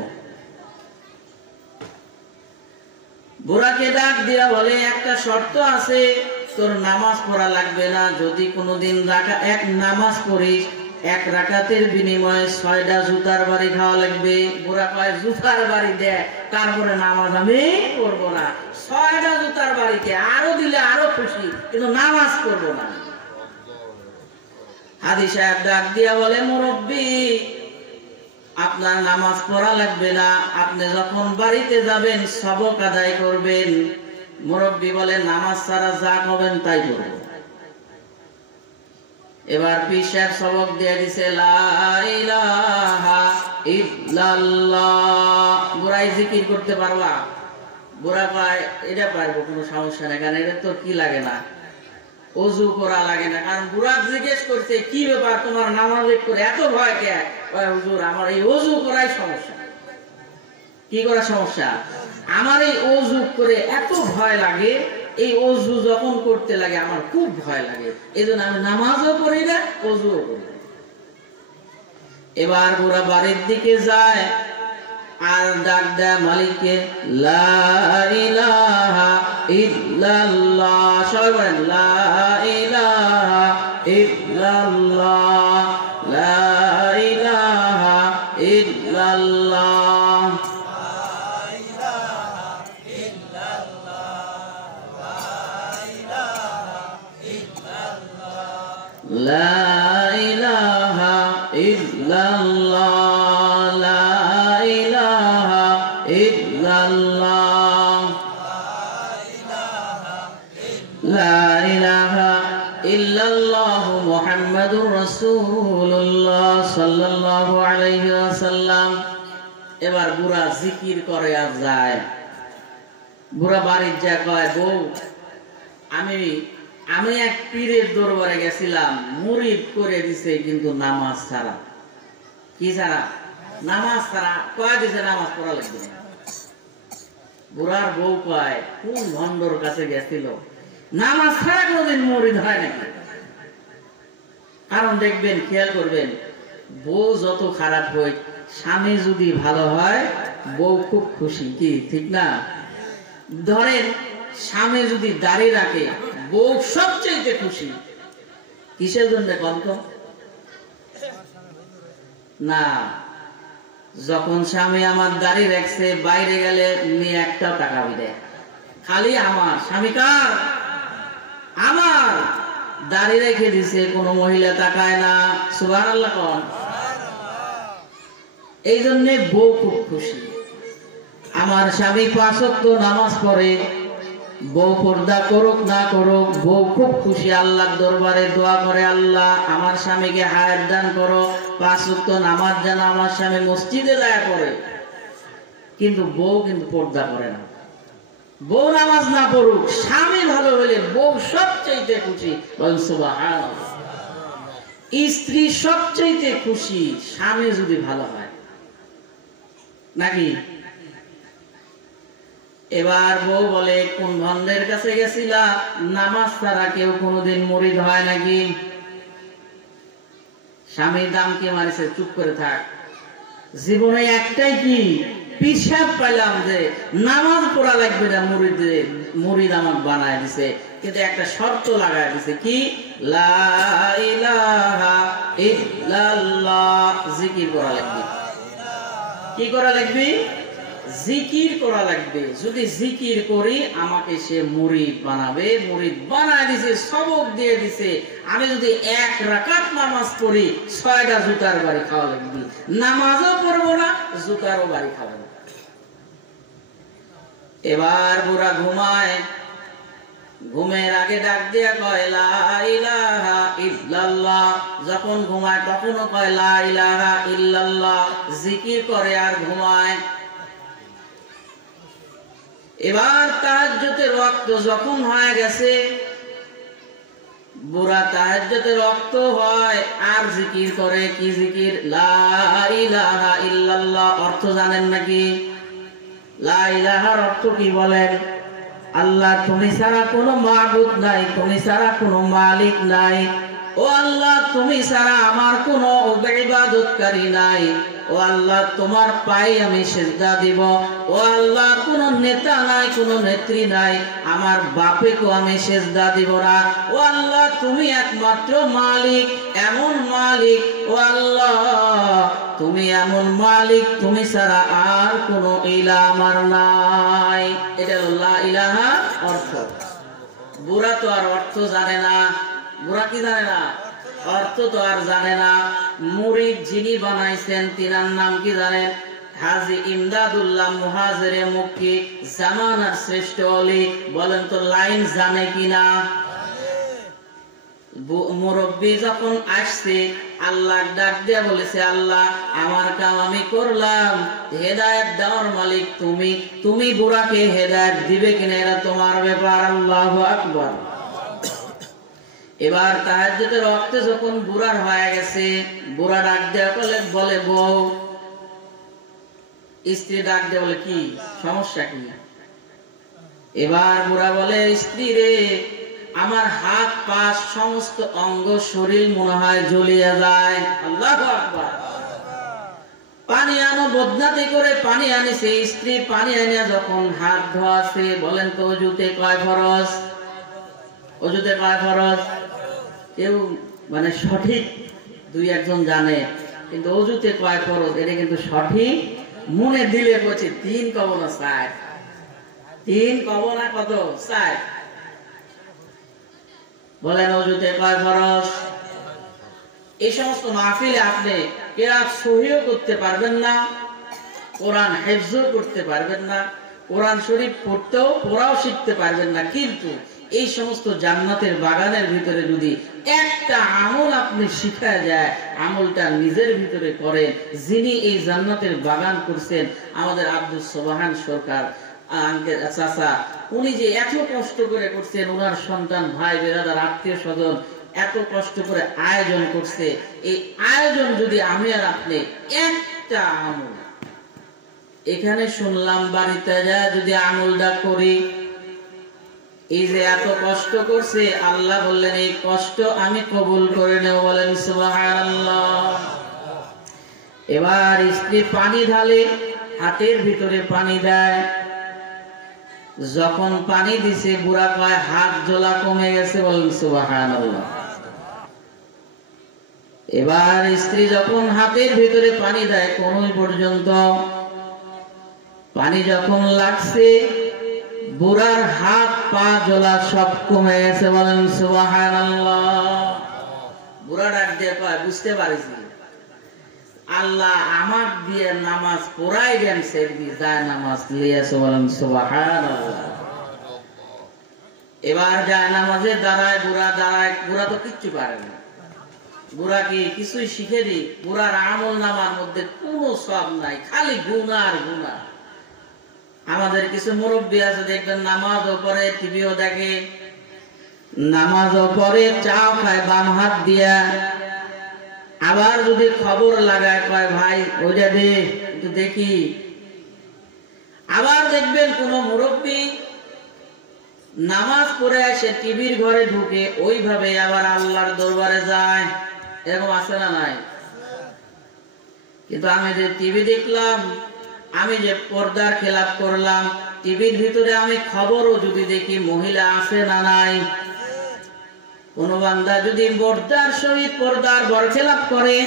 বুড়াকে ডাক দিয়া বলে একটা শর্ত আছে, তোর নামাজ পড়া লাগবে না, যদি কোনোদিন এক নামাজ পড়িস এক রাকাতের বিনিময়ে 6টা জুতার বাড়ি খাওয়া লাগবে। বুড়া কয় জুতার বাড়ি দেয়, তারপরে নামাজ আমি পড়বো না। 6টা জুতার বাড়িতে আরো দিলে আরো খুশি, কিন্তু নামাজ পড়বো না। হাজী সাহেব ডাক দিয়া বলে, মুরব্বী, আপনার নামাজ পড়া লাগবে না, আপনি যখন বাড়িতে যাবেন সবক আদায় করবেন। মুরব্বী বলে, নামাজ ছাড়া যা করবেন তাই করব। এবার পীর সাহেব সবক দিয়ে দিছে, লা ইলাহা ইল্লাল্লাহ। বুড়াই জিকির করতে পারলা? বুড়া পায় এটা পারবো, কোনো সমস্যা নেই, কারণ এটা তো কি লাগে না, ওযু করা লাগে না। কারণ বুড়া জিজ্ঞেস করছে, কি ব্যাপার তোমার নামাজ করে এত ভয় কে? হুজুর, আমার এই ওযু করাই সমস্যা। কি করা সমস্যা? আমার এই ওযু করে এত ভয় লাগে, এই ওযু যখন করতে লাগে আমার খুব ভয় লাগে, এজন্য আমি নামাজও পড়ি না, ওযুও করি না। এবার বুড়া বাড়ির দিকে যায় আর ডাক দেয় মালিককে, লা ইলাহা ইল্লাল্লাহ। সবাই বলেন, লা ইলাহা ইল্লাল্লাহ, লা ইলাহা ইল্লাল্লাহ। লা ইলাহা ইল্লাল্লাহ, লা ইলাহা ইল্লাল্লাহ, লা ইলাহা ইল্লাল্লাহ মুহাম্মাদুর রাসূলুল্লাহ সাল্লাল্লাহু আলাইহি ওয়াসাল্লাম। এবার বুড়া জিকির করে আর যায়। বুড়া বাড়ির যা কয়, বউ, আমি এক পীরের দরবারে গেছিলাম, মুরিদ করে দিছে, কিন্তু নামাজ ছাড়া। কি ছাড়া? নামাজ ছাড়া। কয় দিছে নামাজ পড়া লাগবে না। বুড়ার বউ কয়, কোন ভণ্ডর কাছে গেছিল, নামাজ ছাড়া কোনদিন মুরিদ হয় নাকি? কারণ দেখবেন, খেয়াল করবেন, বউ যত খারাপ হয়, স্বামী যদি ভালো হয় বউ খুব খুশি। কি ঠিক না? ধরেন স্বামী যদি দাড়ি রাখে, বউ সবচেয়ে খুশি। কিসের জন্য কন্ত না? যখন স্বামী আমার দাড়ি রাখছে, বাইরে গেলে মেয়ে একটা টাকা দেয়, খালি আমার স্বামী কার? আমার। দাড়ি রেখে দিছে, কোনো মহিলা তাকায় না। সুবহানাল্লাহ কোন? এই জন্য বউ খুব খুশি। আমার স্বামী 5 ওয়াক্ত নামাজ পড়ে, বউ পর্দা করুক না করুক, বউ খুব খুশি, আল্লাহর দরবারে দোয়া করে, আল্লাহ আমার স্বামীকে হায়াত দান করো, 5 ওয়াক্ত নামাজ যেন আমার স্বামী মসজিদে যায় পড়ে। কিন্তু বউ কিন্তু পর্দা করে না। বউ নামাজ না পড়ুক, স্বামী ভালো হলে বউ সবচেয়ে খুশি। বলেন সুবহানাল্লাহ। স্ত্রী সবচেয়ে খুশি স্বামী যদি ভালো হয়, নাকি? এবার বউ বলে, কোন ভন্ডের কাছে গেছিলা, নামাজ ছাড়া কেউ কোনোদিন মুরিদ হয় নাকি? স্বামী দাম কি মারিছে, চুপ করে থাক। জীবনে একটাই কি, পিছাব পাইলাম যে নামাজ পড়া লাগবে না, মুরিদ আমাকে বানায় দিছে, কিন্তু একটা শর্ত লাগায় দিছে, কি? লা ইলাহা ইল্লাল্লাহ, জিকির করা লাগবে। কি করা লাগবে? জিকির করা লাগবে। যদি জিকির করি আমাকে সে মুরিদ বানাবে, মুরিদ বানায় দিছে, সবক দিয়ে দিছে। আমি যদি 1 রাকাত নামাজ পড়ি 6টা জুতার বাড়ি খাওয়া লাগবে, নামাজও পড়বো না, জুতারও বাড়ি খাওয়া লাগবে। এবার বুড়া ঘুমায়, ঘুমের আগে ডাক দিয়া কয় লা ইলাহা ইল্লাল্লাহ। যখন ঘুমায় তখনও কয় লা ইলাহা ইল্লাল্লাহ, জিকির করে আর ঘুমায়। এবার তাহাজ্জুদের ওয়াক্ত যখন হয়ে গেছে, বুড়া তাহাজ্জুদের ওয়াক্ত হয় আর জিকির করে। কি জিকির? লা ইলাহা ইল্লাল্লাহ। অর্থ জানেন নাকি? লা ইলাহার অর্থ কি বলেন? আল্লাহ তুমি ছাড়া কোনো মাবুদ নাই, তুমি ছাড়া কোনো মালিক নাই। ও আল্লাহ তুমি ছাড়া আমার কোনো ইবাদতকারী নাই। ও আল্লাহ তোমার পায়ে আমি সিজদা দিব। ও আল্লাহ কোনো নেতা নাই, কোনো নেত্রী নাই, আমার বাপেকেও আমি সিজদা দিব না। ও আল্লাহ তুমি একমাত্র মালিক, এমন মালিক। ও আল্লাহ তুমি এমন মালিক, তুমি ছাড়া আর কোনো ইলাহ আমার নাই। এটা হলো লা ইলাহা অর্থ। বুড়া তো আর অর্থ জানে না। বুড়া কি জানে না? অর্থ তো আর জানে না। মুরিদ যিনি বানাইছেন তিনার নাম কি জানেন? হাজী ইমদাদুল্লাহ মুহাজিরে মক্কি, জামানার শ্রেষ্ঠ ওলি। বলেন তো লাইন জানে কিনা? মুরব্বী যখন আসছে, আল্লাহ ডাক দিয়া বলেছে, আল্লাহ আমার কাম আমি করলাম, হেদায়েত দেওয়ার মালিক তুমি, তুমি বুড়াকে হেদায়েত দিবে কিনা এটা তোমার ব্যাপার। আল্লাহু আকবার। এবার তাহাজ্জুদের ওয়াক্তে যখন বুড়ার হয়ে গেছে, বুড়া ডাক দেয়া বলে বউ, স্ত্রী ডাক দেয়া বলে কি সমস্যা কি? এবার বুড়া বলে, স্ত্রী রে, আমার হাত পা সমস্ত অঙ্গ শরীর মনে হয় জ্বলিয়ে যায়। আল্লাহু আকবার। পানি আনো, বদনাতি করে পানি আনিছে। স্ত্রী পানি আনিয়া যখন হাত ধোয়াছে, বলেন তো অজুতে কয় ফরজ? অজুতে কয় ফরজ? কেউ মানে সঠিক 2-1 জানে, কিন্তু অজুতে কয় ফরজ এটা কিন্তু সঠিক মনে দিলে বলছে 3 কব না 4। 3 কব না কত? 4। বলেন অজুতে কয় ফরজ? এই সমস্ত মাহফিলে আপনি কিরাত সহিও করতে পারবেন না, কোরআন হিফজও করতে পারবেন না, কোরআন শরীফ পড়তেও পড়াও শিখতে পারবেন না, কিন্তু এই সমস্ত জান্নাতের বাগানের ভিতরে যদি একটা আমল আপনি শিখা যায়, আমলটা নিজের ভিতরে করেন। যিনি এই জান্নাতের বাগান করছেন আমাদের আব্দুল সোবাহান সরকার চাচা, উনি যে এত কষ্ট করে করছেন, ওনার সন্তান ভাই বেরাদার আত্মীয় স্বজন এত কষ্ট করে আয়োজন করছে, এই আয়োজন যদি আমি আর আপনি একটা আমল এখানে শুনলাম বাড়িতে যায় যদি আমলটা করি, এই যে এত কষ্ট করছে, আল্লাহ বললেন এই কষ্ট আমি কবুল করে নেব। বলেন সুবহানাল্লাহ। এবার স্ত্রী পানি ঢালে, হাতের ভিতরে পানি দেয়। যখন পানি দিছে, বুড়া কয় হাত জ্বলা কমে গেছে। বলেন সুবহানাল্লাহ। এবার স্ত্রী যখন হাতের ভিতরে পানি দেয়, কোন পর্যন্ত পানি যখন লাগছে, বুড়ার হাত পা জ্বলা সব কমে গেছে। বলেন সুবহানাল্লাহ। বুড়া ডাক দিয়ে কয়, বুঝতে পারিস আল্লাহ আমার দিয়ে নামাজ পড়াই দেন, সেদিন যায় নামাজ লিয়েছে। বলেন সুবহানাল্লাহ। এবার যায় নামাজে দাঁড়ায়, বুড়া দাঁড়ায়। বুড়া তো কিচ্ছু পারে না, বুড়া কি কিছুই শিখেনি। বুড়ার আমল নামার মধ্যে কোনো সব নাই, খালি গুনাহ আর গুনাহ। আমাদের কিছু মুরব্বী আছে দেখবেন নামাজও পড়ে, টিভিও দেখে, নামাজও পড়ে, চাও খায় বাম হাত দিয়া, আবার যদি খবর লাগায় কয় ভাই ওইটা দে একটু দেখি। আবার দেখবেন কোন মুরব্বী নামাজ পড়ে এসে টিভির ঘরে ঢুকে, ওইভাবে আবার আল্লাহর দরবারে যায়। এরকম আছে না নাই? কিন্তু আমি যে টিভি দেখলাম, আমি যে পর্দার খেলাপ করলাম, টিভির ভিতরে আমি খবরও যদি দেখি মহিলা আছে না নাই, কোন বান্দা যদি পর্দার সহিত পর্দার বরখেলাপ করে,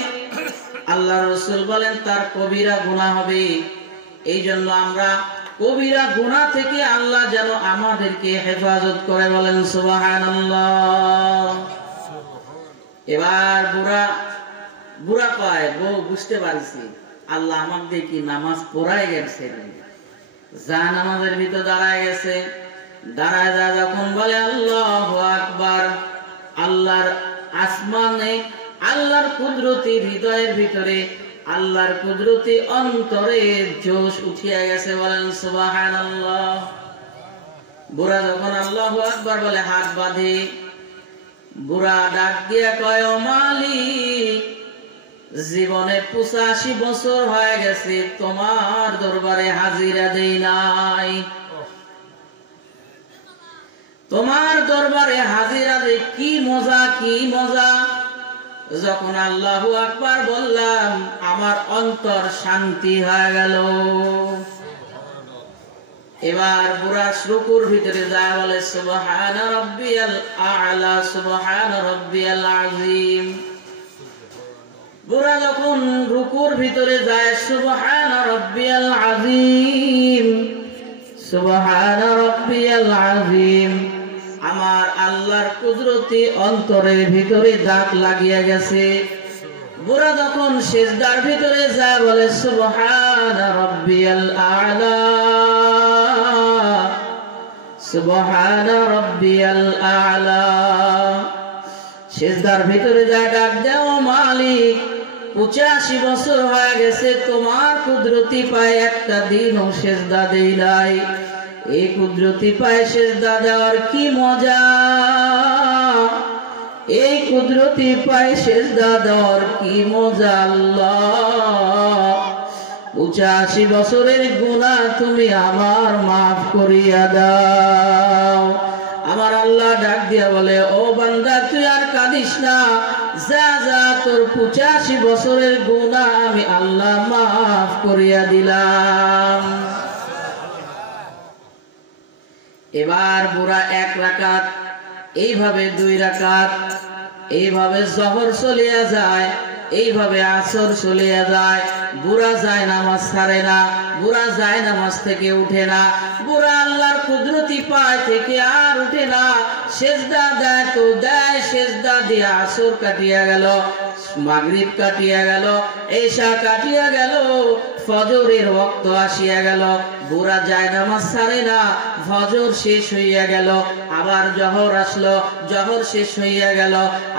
আল্লাহ রাসূল বলেন তার কবিরা গুনাহ হবে। এই জন্য আমরা কবিরা গুনাহ থেকে আল্লাহ যেন আমাদেরকে হেফাজত করে, বলেন সুবহানাল্লাহ। এবার বুড়া কয়, বউ বুঝতে পারছি আল্লাহ আমাদের কি নামাজ পড়ায় গেছে, যা নামাজের ভিতর দাঁড়ায় গেছে, দাঁড়ায় যা যখন বলে আল্লাহু আকবার, আল্লাহর আসমানে আল্লাহর কুদরতি হৃদয়ের ভিতরে, আল্লাহর কুদরতি অন্তরে জোশ উঠিয়া গেছে, বলেন সুবহানাল্লাহ। বুড়া যখন আল্লাহু আকবার বলে হাত বাঁধে, বুড়া ডাক দিয়া কয়, ও মালিক, জীবনে 85 বছর হয়ে গেছে তোমার দরবারে হাজিরা দেই নাই, তোমার দরবারে হাজিরা দেই, কি মজা কি মজা। যখন আল্লাহু আকবার বললাম আমার অন্তর শান্তি হয়ে গেল। এবার বুড়া রুকুর ভিতরে যায়, বলে সুবহানা রাব্বিয়াল আ'লা, সুবহানা রাব্বিয়াল আযীম। বুড়া যখন রুকুর ভিতরে যায়, সুবহানা রাব্বিয়াল আযীম, সুবহানা রাব্বিয়াল আযীম, আমার আল্লাহর কুদরতি অন্তরের ভিতরে দাগ লাগিয়ে গেছে। বুড়া যখন সিজদার ভিতরে যায়, বলে সুবহানা রাব্বিয়াল আ'লা, সুবহানা রাব্বিয়াল আ'লা। সিজদার ভিতরে যায়, ডাক দাও মালিক, 85 বছর হয়ে গেছে তোমার কুদরতি পায়ে একটা দিনও সিজদা দেই নাই, এই কুদরতি পায়ে সিজদা দেওয়ার কি মজা, এই কুদরতি পায়ে সিজদা দেওয়ার কি মজা। আল্লাহ 85 বছরের গুনাহ তুমি আমার মাফ করিয়া দাও। আমার আল্লাহ ডাক দিয়া বলে, ও বান্দা তুই আর কাঁদিস না, যা যা তোর 85 বছরের গুনাহ আমি আল্লাহ মাফ করিয়া দিলাম। এবার বুড়া 1 রাকাত, এইভাবে 2 রাকাত, এইভাবে জোহর চলিয়া যায়, এইভাবে আসর চলিয়া যায়। বুড়া যায় নামাজ ছাড়ে না, বুড়া যায় নামাজ থেকে উঠে না, বুড়া আল্লাহর কুদরতি পায় থেকে আর উঠে না। সেজদা দেয় তো দেয়, সেজদা দিয়ে আসর কাটিয়া গেল, মাগরিব কাটিয়া গেল, এশা কাটিয়া গেল, ফজরের ওয়াক্ত আসিয়া গেল। বুড়া যায় নামাজ ছাড়ে না, ফজর শেষ হইয়া গেল, আবার জোহর আসলো, জোহর শেষ হইয়া গেল,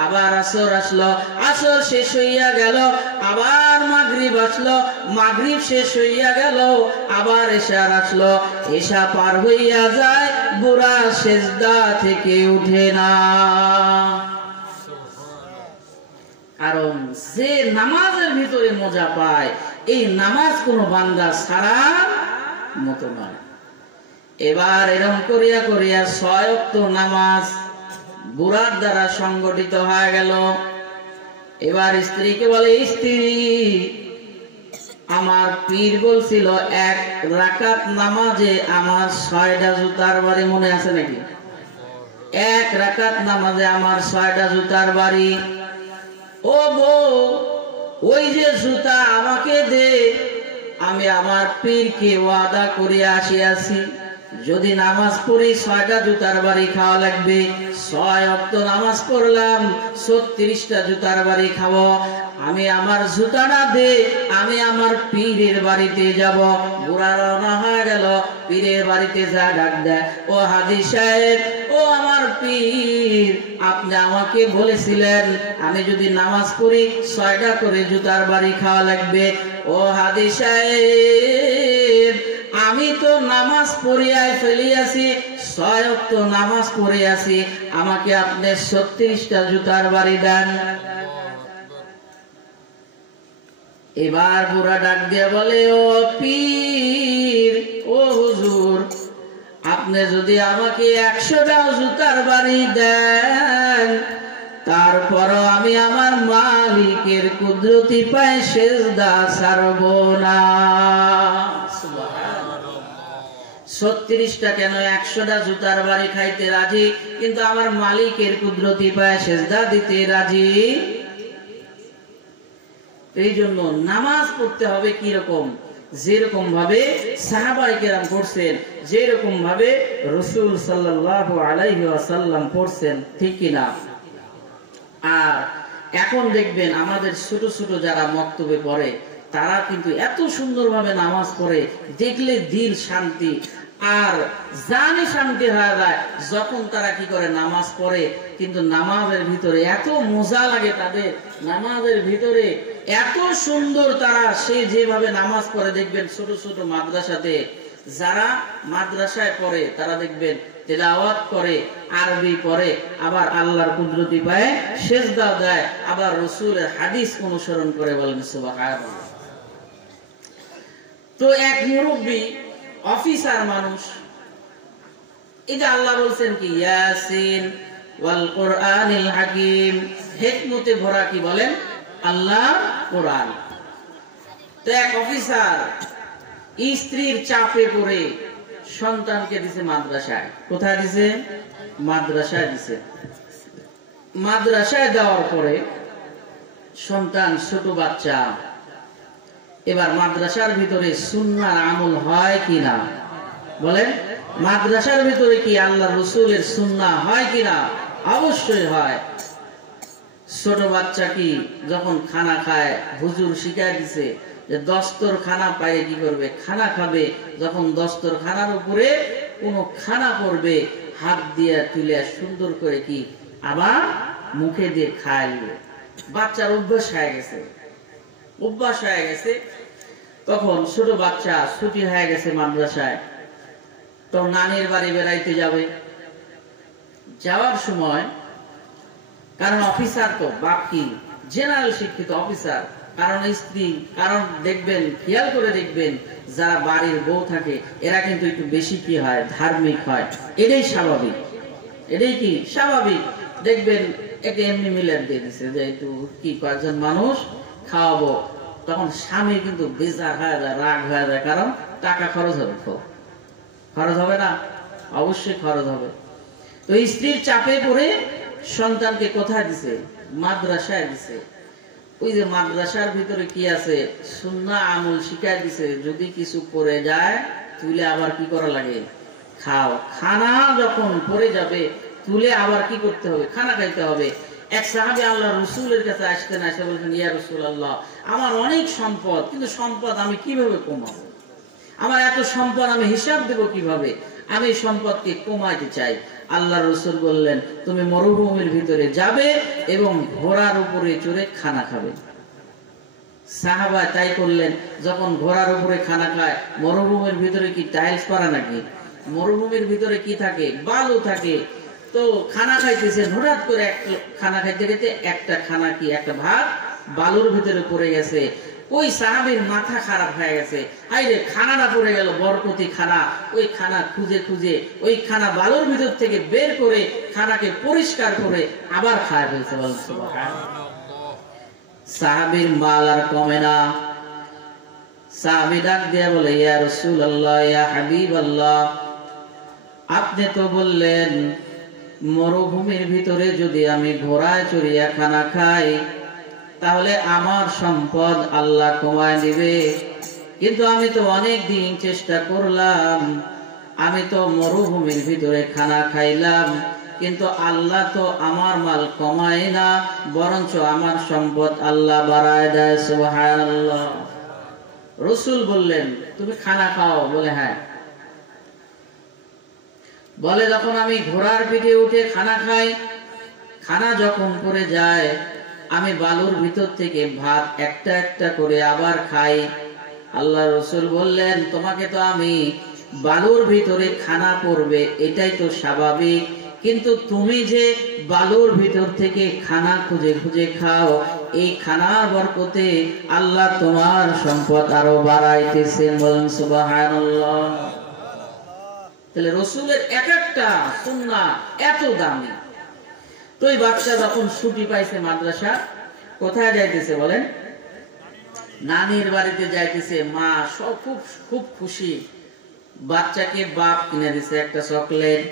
আবার আসর আসলো, আসর শেষ হইয়া গেল, আবার মাগরিব আসলো, মাগরিব শেষ হইয়া গেল, আবার এশা আসলো, এশা পার হইয়া যায়, বুড়া সেজদা থেকে উঠে না। কারণ যে নামাজের ভিতরে মজা পায়, এই নামাজ কোন বান্দা ছাড়ার মতো নয়। এবার এরকম করিয়া করিয়া 6 ওয়াক্ত নামাজ বুড়ার দ্বারা সংগঠিত হয়ে গেল। এবার স্ত্রীকে বলে, স্ত্রী আমার পীর বলছিল 1 রাকাত নামাজে আমার 6টা জুতার বাড়ি, মনে আছে নাকি? 1 রাকাত নামাজে আমার 6টা জুতার বাড়ি। ও বউ, ওই যে জুতা আমাকে দে, আমি আমার পীরকে ওয়াদা করে আসিয়াছি, যদি নামাজ পড়ি 6টা জুতার বাড়ি খাওয়া লাগবে। 6 ওয়াক্ত নামাজ পড়লাম, 36টা জুতার বাড়ি খাবো। আমি আমার জুতাটা দে, আমি আমার পীরের বাড়িতে যাব। বুড়া রওনা হয়ে গেল, পীরের বাড়িতে যা ডাক দেয়, ও হাজী সাহেব, ও আমার পীর, আপনি আমাকে বলেছিলেন আমি যদি নামাজ পড়ি 6টা করে জুতার বাড়ি খাওয়া লাগবে। ও হাজী সাহেব, আমি তো নামাজ পড়িয়াই ফেলিয়াছি, 6 ওয়াক্ত নামাজ পড়িয়াছি, আমাকে আপনি 36টা জুতার বাড়ি দেন। এবার বুড়া ডাক দিয়ে বলে, ও পীর, ও হুজুর, আপনি যদি আমাকে 100টা জুতার বাড়ি দেন, তারপরও আমি আমার মালিকের কুদরতি পায়ে সেজদা ছাড়ব না। 36টা কেন 100টা জুতার বাড়ি খাইতে রাজি, কিন্তু আমার মালিকের কুদরতি পায়ে সেজদা দিতে রাজি। এই জন্য নামাজ পড়তে হবে কি রকম, যেরকম ভাবে সাহাবায়ে কেরাম পড়ছেন, যেরকম ভাবে রাসূল সাল্লাল্লাহু আলাইহি ওয়াসাল্লাম পড়ছেন, ঠিক কি না? আর এখন দেখবেন আমাদের ছোট ছোট যারা মক্তবে পড়ে তারা কিন্তু এত সুন্দরভাবে নামাজ পড়ে, দেখলে দিল শান্তি আর জানে শান্তি হয়ে যায় যখন তারা কি করে নামাজ পড়ে। কিন্তু নামাজের ভিতরে এত মজা লাগে তাদের, নামাজের ভিতরে এত সুন্দর তারা সে যেভাবে নামাজ পড়ে দেখবেন ছোট ছোট মাদ্রাসাতে যারা মাদ্রাসায় পড়ে তারা দেখবেন তেলাওয়াত করে, আরবি পড়ে, আবার আল্লাহর কুদরতি পায়ে সেজদা দেয়, আবার রাসূলের হাদিস অনুসরণ করে। বলেন সুবহানাল্লাহ। তো এক মুরব্বী অফিসার মানুষ, এই যে আল্লাহ বলছেন কি ইয়াসিন ওয়াল কুরআনিল হাকিম, হিকমতে ভরা কি বলেন আল্লাহ কোরআন। তো এক অফিসার স্ত্রীর চাপে পড়ে সন্তানকে দিছে মাদ্রাসায়। কোথায় দিছে? মাদ্রাসায় দিছে। মাদ্রাসায় দেওয়ার পরে সন্তান ছোট বাচ্চা, এবার মাদ্রাসার ভিতরে সুন্নাহর আমল হয় কিনা বলেন? মাদ্রাসার ভিতরে কি আল্লাহ রাসূলের সুন্নাহ হয় কিনা? অবশ্যই হয়। ছোট বাচ্চা কি যখন খানা খায়, হুজুর শিখাই দিছে যে দস্তরখানা পায়ে কি করবে? খানা খাবে। যখন দস্তরখানার উপরে কোনো খানা পড়বে, হাত দিয়ে তুলে সুন্দর করে কি আবার মুখে দিয়ে খায়। বাচ্চার অভ্যাস হয়ে গেছে, অভ্যাস হয়ে গেছে। তখন ছোট বাচ্চা ছুটি হয়ে গেছে মাদ্রাসায়, তো নানির বাড়ি বেড়াইতে যাবে। যাওয়ার সময়, কারণ অফিসার তো বাপ কি জেনারেল শিক্ষিত অফিসার, কারণ স্ত্রী, কারণ দেখবেন খেয়াল করে দেখবেন যারা বাড়ির বউ থাকে এরা কিন্তু একটু বেশি কি হয়, ধার্মিক হয়। এটাই স্বাভাবিক, এটাই কি স্বাভাবিক। দেখবেন একটা এমনি মিলার দিয়ে দিচ্ছে যে একটু কি কয়েকজন মানুষ খাওয়াবো, তখন স্বামী কিন্তু বেজার হয়ে যায়, রাগ হয়ে যায়, কারণ টাকা খরচ হবে। খরচ হবে না? অবশ্যই খরচ হবে। তো স্ত্রীর চাপে পড়ে সন্তানকে কোথায় দিছে? মাদ্রাসায় দিছে। ওই যে মাদ্রাসার ভিতরে কি আছে? সুন্নাহ আমল শিখাই দিছে, যদি কিছু পড়ে যায় তুলে আবার কি করা লাগে? খাও। খানা যখন পড়ে যাবে তুলে আবার কি করতে হবে? খানা খাইতে হবে। এক সাহাবী আল্লাহ রাসূলের কাছে আসতেন, এসে বলছেন ইয়া রাসূলুল্লাহ, আমার অনেক সম্পদ, কিন্তু সম্পদ আমি কিভাবে কমাবো? আমার এত সম্পদ আমি হিসাব দেব কিভাবে? আমি সম্পদকে কমাইতে চাই। আল্লাহ রাসূল বললেন তুমি মরুভূমির ভিতরে যাবে এবং ঘোড়ার উপরে চড়ে খানা খাবে। সাহাবা তাই করলেন। যখন ঘোড়ার উপরে খানা খায়, মরুভূমির ভিতরে কি টাইলস করা নাকি? মরুভূমির ভিতরে কি থাকে? বালু থাকে। তো খানা খাইতেছে, হঠাৎ করে খানা খাইতে খাইতে একটা খানা কি একটা ভাত বালুর ভিতরে পড়ে গেছে। ওই সাহাবীর মাথা খারাপ হয়ে গেছে, আইরে খানাটা পড়ে গেল, বরকতি খানা। ওই খানা খুঁজে খুঁজে ওই খানা বালুর ভিতর থেকে বের করে খানাকে পরিষ্কার করে আবার খায় ফেলছে। সাহাবীর মাল আর কমে না। সাহাবী ডাক দিয়ে বলে ইয়া রাসূলুল্লাহ, ইয়া হাবিবাল্লাহ, আপনি তো বললেন মরুভূমির ভিতরে যদি আমি ঘোড়ায় চড়িয়া খানা খাই তাহলে আমার সম্পদ আল্লাহ কমায় দিবে। কিন্তু আমি তো অনেক দিন চেষ্টা করলাম, আমি তো মরুভূমির ভিতরে খানা খাইলাম, কিন্তু আল্লাহ তো আমার মাল কমায় না, বরঞ্চ আমার সম্পদ আল্লাহ বাড়ায় দেয়। সুবহানাল্লাহ। রাসূল বললেন তুমি খানা খাও? বলে হ্যাঁ। বলে যখন আমি ঘোড়ার পিঠে উঠে খানা খাই, খানা যখন পড়ে যায় আমি বালুর ভিতর থেকে ভাত একটা একটা করে আবার খাই। আল্লাহ রাসূল বললেন তোমাকে তো আমি বালুর ভিতরে খানা পড়বে এটাই তো স্বাভাবিক, কিন্তু তুমি যে বালুর ভিতর থেকে খানা খুঁজে খুঁজে খাও, এই খানার বরকতে আল্লাহ তোমার সম্পদ আরো বাড়াইতেছেন। বলেন সুবহানাল্লাহ। তাহলে রাসূলের এক একটা সুন্নাহ এত দামি। তো এই বাচ্চা যখন ছুটি পাইছে মাদ্রাসা, কোথায় যাইতেছে বলেন? নানির বাড়িতে যাইতেছে। মা সব খুব খুশি, বাচ্চাকে বাপ কিনে দিছে একটা চকলেট।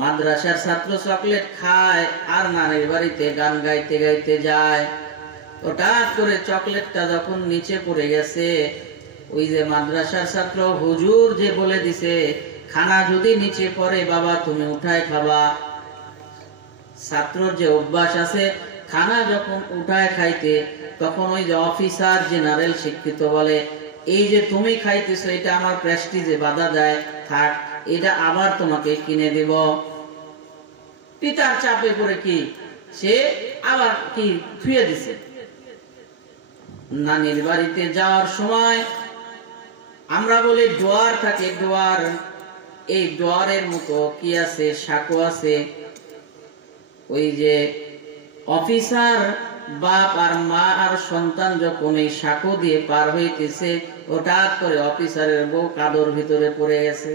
মাদ্রাসার ছাত্র চকলেট খায় আর নানির বাড়িতে গান গাইতে গাইতে যায়। হঠাৎ করে চকলেটটা যখন নিচে পড়ে গেছে, ওই যে মাদ্রাসার ছাত্র হুজুর যে বলে দিছে খানা যদি নিচে পড়ে বাবা তুমি উঠায় খাবা। ছাত্রর যে অভ্যাস আছে খানা যখন উঠায় খাইতে, তখন ওই যে অফিসার জেনারেল শিক্ষিত বলে এই যে তুমি খাইতেছো এটা আমার প্রেস্টিজে বাধা দেয়, থাক এটা আবার তোমাকে কিনে দেব। পিতার চাপে পড়ে কি সে আবার কি থুয়ে দিছে। নানির বাড়িতে যাওয়ার সময় আমরা বলি ডোয়ার থাকে, ডোয়ার, এই ডোয়ারের মতো কি আছে, সাঁকো আছে। ওই যে অফিসার বাপ আর মা আর সন্তান যখন এই সাঁকো দিয়ে পার হইতেছে, হঠাৎ করে অফিসারের বউ কাদর ভিতরে পড়ে গেছে।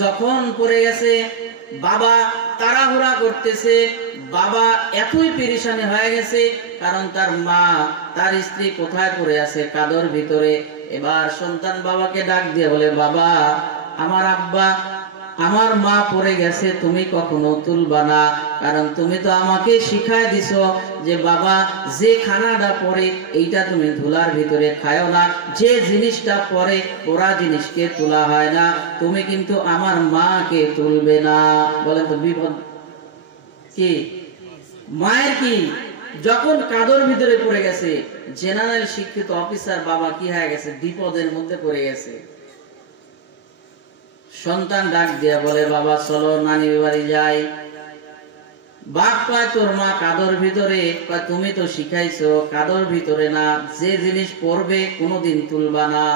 যখন পড়ে গেছে বাবা তাড়াহুড়া করতেছে, বাবা এতই পেরেশানি হয়ে গেছে কারণ তার মা তার স্ত্রী কোথায় পড়ে আছে, কাদর ভিতরে। এবার সন্তান বাবাকে ডাক দিয়ে বলে বাবা আমার আব্বা আমার মা পড়ে গেছে, তুমি কখনো তুলবা না, কারণ তুমি তো আমাকে শিখায় দিছো যে বাবা যে খানাটা পড়ে এইটা তুমি ধুলার ভিতরে খায়ও না, যে জিনিসটা পড়ে পোড়া জিনিসকে তোলা হয় না, তুমি কিন্তু আমার মাকে তুলবে না। বলেন তো বিপদ কি? মায়ের কি যখন কাদর ভিতরে পড়ে গেছে, জেনারেল শিক্ষিত অফিসার বাবা কি হয়ে গেছে, বিপদের মধ্যে পড়ে গেছে। সন্তান ডাক দিয়া বলে বাবা চলো নানির বাড়ি যাই। বাপ কয় তোর মা কাদর ভিতরে, তুমি তো শিখাইছো কাদর ভিতরে না, যে জিনিস পড়বে কোনোদিন তুলবা না।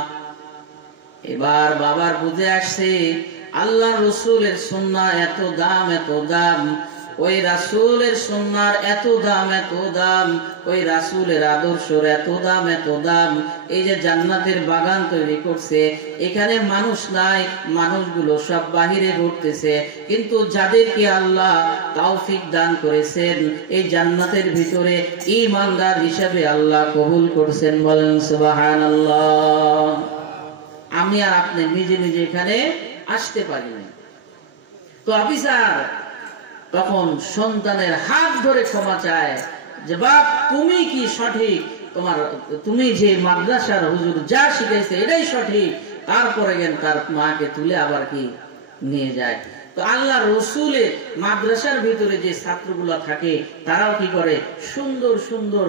এবার বাবার বুঝে আসছে আল্লাহ রসুলের সুন্নাহ এত দাম, এত দাম, ওই রাসূলের সুন্নাহর এত দাম, এত দাম, ওই রাসূলের আদর্শের এত দাম, এত দাম। এই যে জান্নাতের বাগান তৈরি করছে, এখানে মানুষ নাই, মানুষগুলো সব বাহিরে ঘুরতেছে, কিন্তু যাদেরকে আল্লাহ তৌফিক দান করেছেন এই জান্নাতের ভিতরে ঈমানদার হিসেবে আল্লাহ কবুল করছেন। বলেন সুবহানাল্লাহ। আমি আর আপনি নিজে নিজে এখানে আসতে পারি না। তো অফিসার তখন সন্তানের হাত ধরে ক্ষমা চায় যে বাপ তুমি কি সঠিক, তুমি যে মাদ্রাসার হুজুর যা শিখাইছে এটাই সঠিক। তারপরে গেন তার মাকে তুলে আবার কি নিয়ে যায়। তো আল্লাহ রসুলের মাদ্রাসার ভিতরে যে ছাত্রগুলো থাকে তারাও কি করে, সুন্দর সুন্দর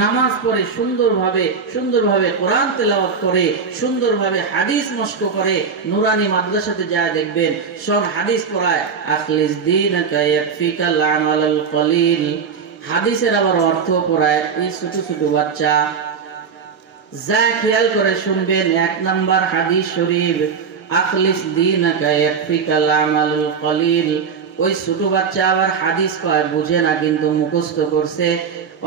নামাজ পড়ে, সুন্দরভাবে কোরআন তেলাওয়াত করে, সুন্দরভাবে হাদিস মস্ক করে। নুরানি মাদ্রাসাতে যা দেখবেন সব হাদিস পড়ায়। আখলিস দীনাকা ইয়াকফিকাল আমালুল কলিল, হাদিসের আবার অর্থ পড়ায় এই ছোট ছোট বাচ্চা। যা খেয়াল করে শুনবেন, 1 নাম্বার হাদিস শরীফ আখলিস দীনাকা ইয়াকফিকাল আমালুল কলিল। ওই ছোট বাচ্চা আবার হাদিস কয় বুঝে না, কিন্তু মুখস্থ করছে।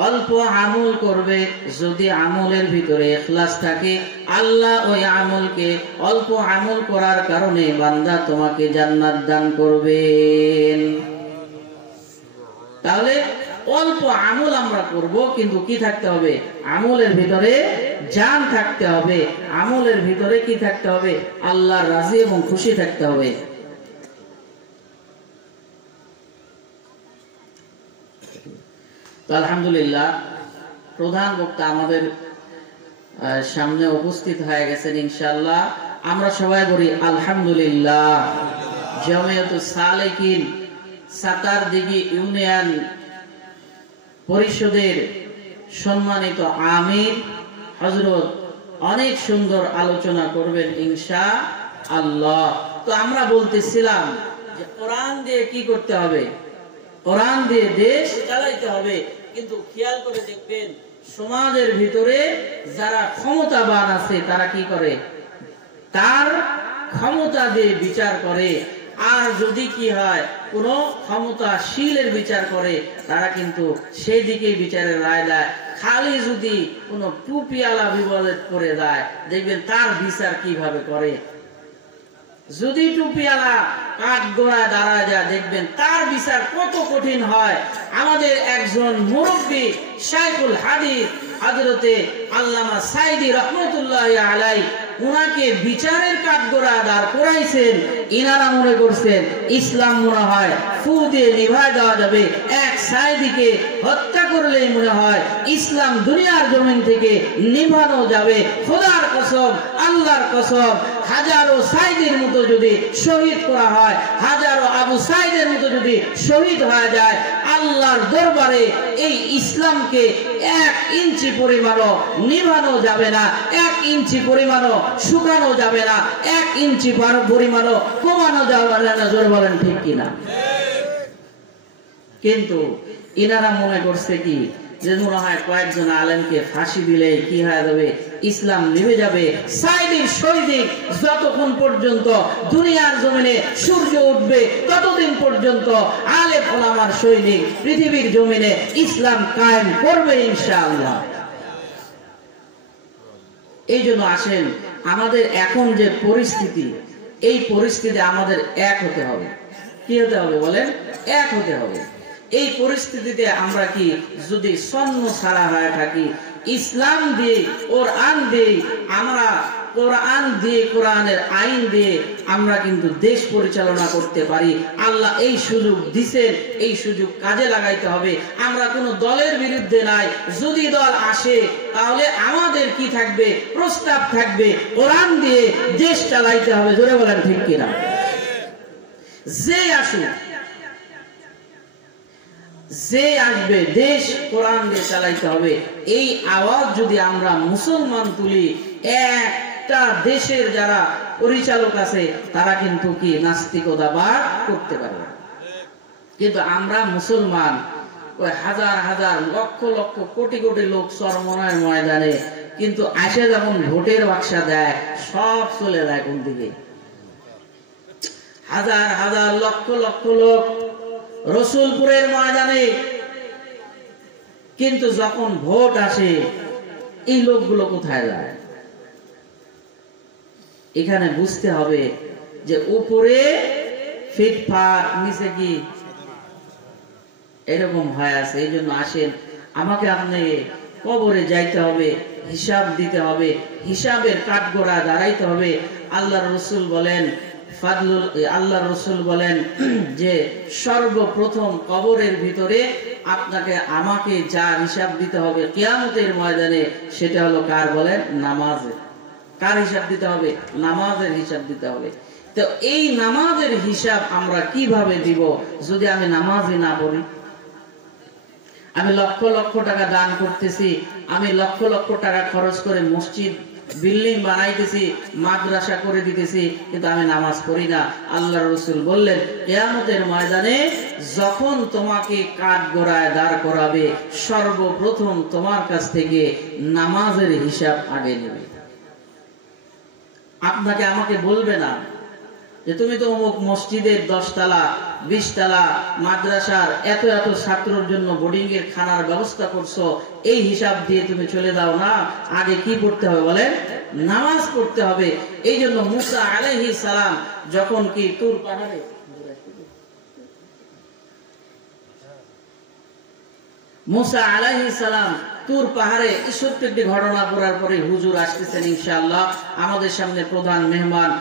অল্প আমল করবে, যদি আমলের ভিতরে ইখলাস থাকে আল্লাহ ওই আমলকে, অল্প আমল করার কারণে বান্দা তোমাকে জান্নাত দান করবেন। তাহলে অল্প আমল আমরা করব, কিন্তু কি থাকতে হবে, আমলের ভিতরে জান থাকতে হবে, আমলের ভিতরে কি থাকতে হবে, আল্লাহর রাজি এবং খুশি থাকতে হবে। তো আলহামদুলিল্লাহ প্রধান বক্তা আমাদের সামনে উপস্থিত হয়ে গেছেন। ইনশাআল্লাহ আমরা সবাই বলি আলহামদুলিল্লাহ। জামিয়াতুস সালেকিন সাতারদিঘি ইউনিয়ন পরিষদের সম্মানিত আমির হযরত অনেক সুন্দর আলোচনা করবেন ইনশাআল্লাহ। তো আমরা বলতেছিলাম যে কোরআন দিয়ে কি করতে হবে, কোরআন দিয়ে দেশ চালাইতে হবে। কিন্তু খেয়াল করে দেখবেন সমাজের ভিতরে যারা ক্ষমতাবান আছে তারা কি করে, তার ক্ষমতা দিয়ে বিচার করে। আর যদি কি হয় কোন ক্ষমতাশীলের বিচার করে, তারা কিন্তু সেই দিকে বিচারের রায় দেয়। খালি যদি কোন টুপিওয়ালা বিপদে পড়ে দেয়, দেখবেন তার বিচার কিভাবে করে। যদি টুপিওয়ালা কাঠ গোড়ায় দাঁড়ায় যায়, দেখবেন তার বিচার কত কঠিন হয়। আমাদের একজন মুরব্বী শাইখুল হাদিস হযরতে আল্লামা সাইদি রহমাতুল্লাহি আলাইহি উনাকে বিচারের কাঠগড়ায় দাঁড় করাইছেন, ইনারা মনে করছেন ইসলাম মনে হয় ফু দিয়ে নিভায় দেওয়া যাবে, এক সাইদিকে হত্যা করলেই মনে হয় ইসলাম দুনিয়ার জমিন থেকে নিভানো যাবে। খোদার কসম, আল্লাহর কসম, হাজারো সাইদের মতো যদি শহীদ করা হয়, হাজারো আবু সাইদের মতো যদি শহীদ হয়ে যায়, আল্লাহর দরবারে এই ইসলামকে 1 ইঞ্চি পরিমাণও নিভানো যাবে না, 1 ইঞ্চি পরিমাণও শুকানো যাবে না, 1 ইঞ্চি পরিমাণও কমানো যাবে না। জোর বলেন ঠিক কিনা? কিন্তু ইনারা মনে করছে কি যে মনে হয় কয়েকজন আলেমকে ফাঁসি দিলেই কি হয়ে যাবে, ইসলাম নিভে যাবে। সাইদিক শহীদিক যতক্ষণ পর্যন্ত দুনিয়ার জমিনে সূর্য উঠবে ততদিন পর্যন্ত আলেম ওলামার সৈনিক পৃথিবীর জমিনে ইসলাম কায়েম করবে ইনশাআল্লাহ। এই জন্য আসেন, আমাদের এখন যে পরিস্থিতি, এই পরিস্থিতি আমাদের এক হতে হবে। কি হতে হবে বলেন? এক হতে হবে। এই পরিস্থিতিতে আমরা কি যদি সন্ন ছাড়া হয়ে থাকি, ইসলাম দিয়ে কোরআন দিয়ে, আমরা কোরআন দিয়ে কোরআনের আইন দিয়ে আমরা কিন্তু দেশ পরিচালনা করতে পারি। আল্লাহ এই সুযোগ দিছেন, এই সুযোগ কাজে লাগাইতে হবে। আমরা কোনো দলের বিরুদ্ধে নাই। যদি দল আসে তাহলে আমাদের কি থাকবে? প্রস্তাব থাকবে, কোরআন দিয়ে দেশ চালাইতে হবে। জোরে বলেন ঠিক কিনা? যে আসুক, যে আসবে, দেশ কোরআন দিয়ে চালাইতে হবে। এই আওয়াজ যদি আমরা মুসলমান তুলি, একটা দেশের যারা পরিচালক আছে তারা কিন্তু কি নাস্তিকতা বার করতে পারবে। কিন্তু আমরা মুসলমান, ওই হাজার হাজার লক্ষ লক্ষ কোটি কোটি লোক চরমনার ময়দানে, কিন্তু আসে যখন ভোটের বাক্সা দেয় সব চলে যায় কোন দিকে? হাজার হাজার লক্ষ লক্ষ লোক রসুলপুরের ময়দানে, কিন্তু যখন ভোট আসে এই লোকগুলো কোথায় যায়? এখানে বুঝতে হবে যে উপরে ফিটফাট, নিচে কি এরকম হয়ে আছে। এই জন্য আসেন, আমাকে আপনাকে কবরে যাইতে হবে, হিসাব দিতে হবে, হিসাবের কাঠগড়া দাঁড়াইতে হবে। আল্লাহ রসুল বলেন, আল্লাহ রসুল বলেন যে সর্বপ্রথম কবরের ভিতরে আপনাকে আমাকে যা হিসাব দিতে হবে কিয়ামতের ময়দানে, সেটা হলো কার? বলেন নামাজের। কার হিসাব দিতে হবে? নামাজের হিসাব দিতে হবে। তো এই নামাজের হিসাব আমরা কিভাবে দিব যদি আমি নামাজই না পড়ি? আমি লক্ষ লক্ষ টাকা দান করতেছি, আমি লক্ষ লক্ষ টাকা খরচ করে মসজিদ বিল্ডিং বানাইতেছি, মাদ্রাসা করে দিতেছি, কিন্তু আমি নামাজ পড়ি না। আল্লাহ রসুল বললেন কিয়ামতের ময়দানে যখন তোমাকে কাঠগড়ায় দাঁড় করাবে, সর্বপ্রথম তোমার কাছ থেকে নামাজের হিসাব আগে নেবে। আপনাকে আমাকে বলবে না যে তুমি তো অমুক মসজিদের 10 তলা 20 তলা মাদ্রাসার এত এত ছাত্রের জন্য বোর্ডিং এর খানার ব্যবস্থা করছো, এই হিসাব দিয়ে তুমি চলে দাও না। আগে কি পড়তে হবে বলেন? নামাজ পড়তে হবে। এই জন্য মুসা আলাইহিস সালাম যখন কি তুর পাহাড়ে, মুসা আলাইহিস সালাম তুর পাহাড়ে ছোট্ট একটি ঘটনা করার পরে হুজুর আসতেছেন ইনশাআল্লাহ, আমাদের সামনে প্রধান মেহমান,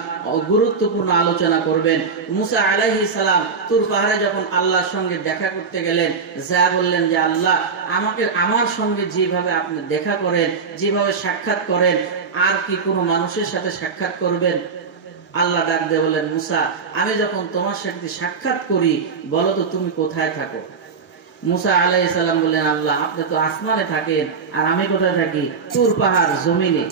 গুরুত্বপূর্ণ আলোচনা করবেন। মুসা আলাইহিস সালাম তুর পাহাড়ে যখন আল্লাহর সঙ্গে দেখা করতে গেলেন, যা বললেন যে আল্লাহ আমাকে, আমার সঙ্গে যেভাবে আপনি দেখা করেন, যেভাবে সাক্ষাৎ করেন, আর কি কোনো মানুষের সাথে সাক্ষাৎ করবেন? আল্লাহ ডাক দিয়ে বললেন, মুসা আমি যখন তোমার সাথে সাক্ষাৎ করি, বলো তো তুমি কোথায় থাকো? মুসা আলাইহিস সালাম বললেন, আল্লাহ আপনি তো আসমানে থাকেন, আর আমি কোথায় থাকি? তুর পাহাড় জমিনে।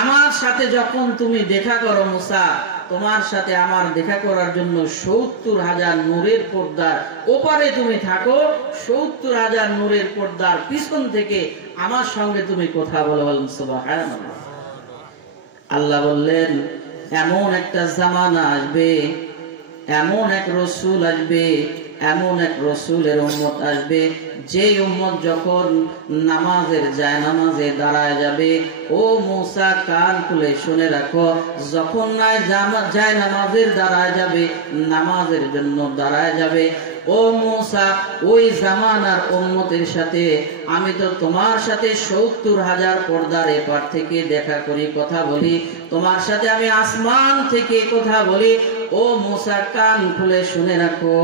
আমার সাথে যখন তুমি দেখা করো মুসা, তোমার সাথে আমার দেখা করার জন্য 70,000 নূরের পর্দার ওপারে তুমি থাকো, 70,000 নূরের পর্দার পিছন থেকে আমার সঙ্গে তুমি কথা বলো। বলেন সুবহানাল্লাহ। আল্লাহ বললেন, এমন একটা জামানা আসবে, এমন এক রসুল আসবে, এমন এক রসুলের উম্মত আসবে, যে উম্মত যখন নামাজের জায়নামাজে দাঁড়ায় যাবে, ও মুসা কান খুলে শুনে রাখো, যখন নাই জায়নামাজের দাঁড়ায় যাবে, নামাজের জন্য দাঁড়ায় যাবে, ও মূসা, ওই জামানার উম্মতের সাথে আমি তো তোমার সাথে ৭০,০০০ পর্দার এপার থেকে দেখা করি, কথা বলি, তোমার সাথে আমি আসমান থেকে কথা বলি। ও মূসা, কান খুলে শুনে রাখো,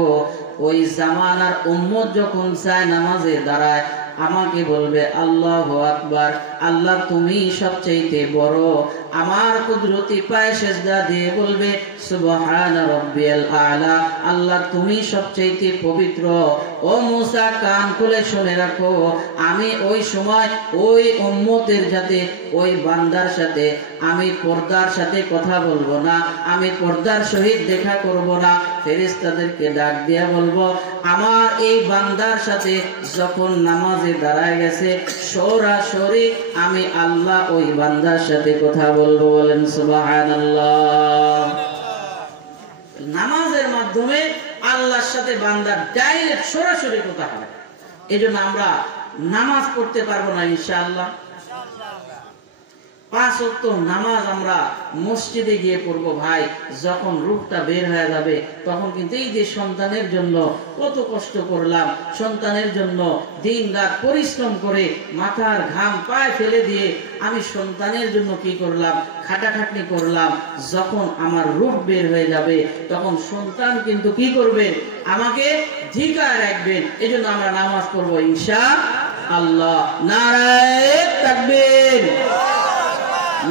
ওই জামানার উম্মত যখন যায় নামাজে দাঁড়ায়, আমাকে বলবে আল্লাহু আকবার, আল্লাহ তুমি সবচেয়ে বড়। আমার কুদরতি পায়ে সেজদা দিয়ে বলবে সুবহানা রাব্বিয়াল আলা, আল্লাহ তুমি সবচেয়ে পবিত্র। ও মূসা, কান খুলে শুনে রাখো, আমি ওই সময় ওই উম্মতের সাথে, ওই বান্দার সাথে আমি পর্দার সাথে কথা বলবো না, আমি পর্দার সহিত দেখা করব না। ফেরেশতাদেরকে ডাক দিয়া বলবো, আমার এই বান্দার সাথে যখন নামাজে দাঁড়ায় গেছে, সরাসরি আমি আল্লাহ ওই বান্দার সাথে কথা বলবো। বলেন সুবহানাল্লাহ। নামাজের মাধ্যমে আল্লাহর সাথে বান্দার ডাইরেক্ট সরাসরি কথা হয়। এই জন্য আমরা নামাজ পড়তে পারবো না ইনশাআল্লাহ। 5 ওয়াক্ত নামাজ আমরা মসজিদে গিয়ে পড়বো ভাই। যখন রূহটা বের হয়ে যাবে তখন কিন্তু এই যে সন্তানের জন্য কত কষ্ট করলাম, সন্তানের জন্য দিন রাত পরিশ্রম করে মাথার ঘাম পায়ে ফেলে দিয়ে আমি সন্তানের জন্য কি করলাম, খাটাখাটনি করলাম, যখন আমার রূহ বের হয়ে যাবে তখন সন্তান কিন্তু কি করবে, আমাকে ধিক্কার রাখবেন। এই জন্য আমরা নামাজ পড়বো ইনশাআল্লাহ। নারায়ে তাকবীর,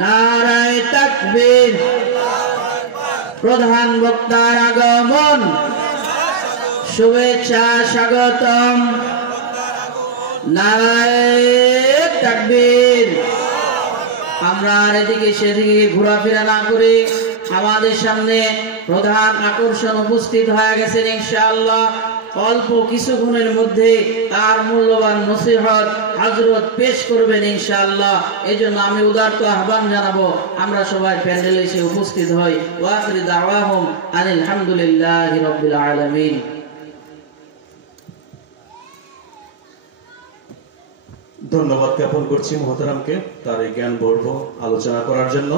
নারায়ে তাকবীর। প্রধান বক্তার আগমন, শুভেচ্ছা স্বাগতম। নারায়ে তাকবীর। আমরা আর এদিকে সেদিকে ঘোরাফেরা না করে আমাদের সামনে প্রধান আকর্ষণ উপস্থিত হয়ে গেছেন ইনশাআল্লাহ। অল্প কিছুক্ষণের মধ্যে তার মূল্যবান নসিহত হযরত পেশ করবেন ইনশাআল্লাহ। এজন্য আমি উদারত আহ্বান জানাবো আমরা সবাই প্যান্ডেলে এসে উপস্থিত হই। ওয়া আখিরু দাওয়াহুম আনিল হামদুলিল্লাহি রাব্বিল আলামিন। ধন্যবাদ জ্ঞাপন করছি মোহতারামকে তার এই জ্ঞানবর্ধক আলোচনা করার জন্য।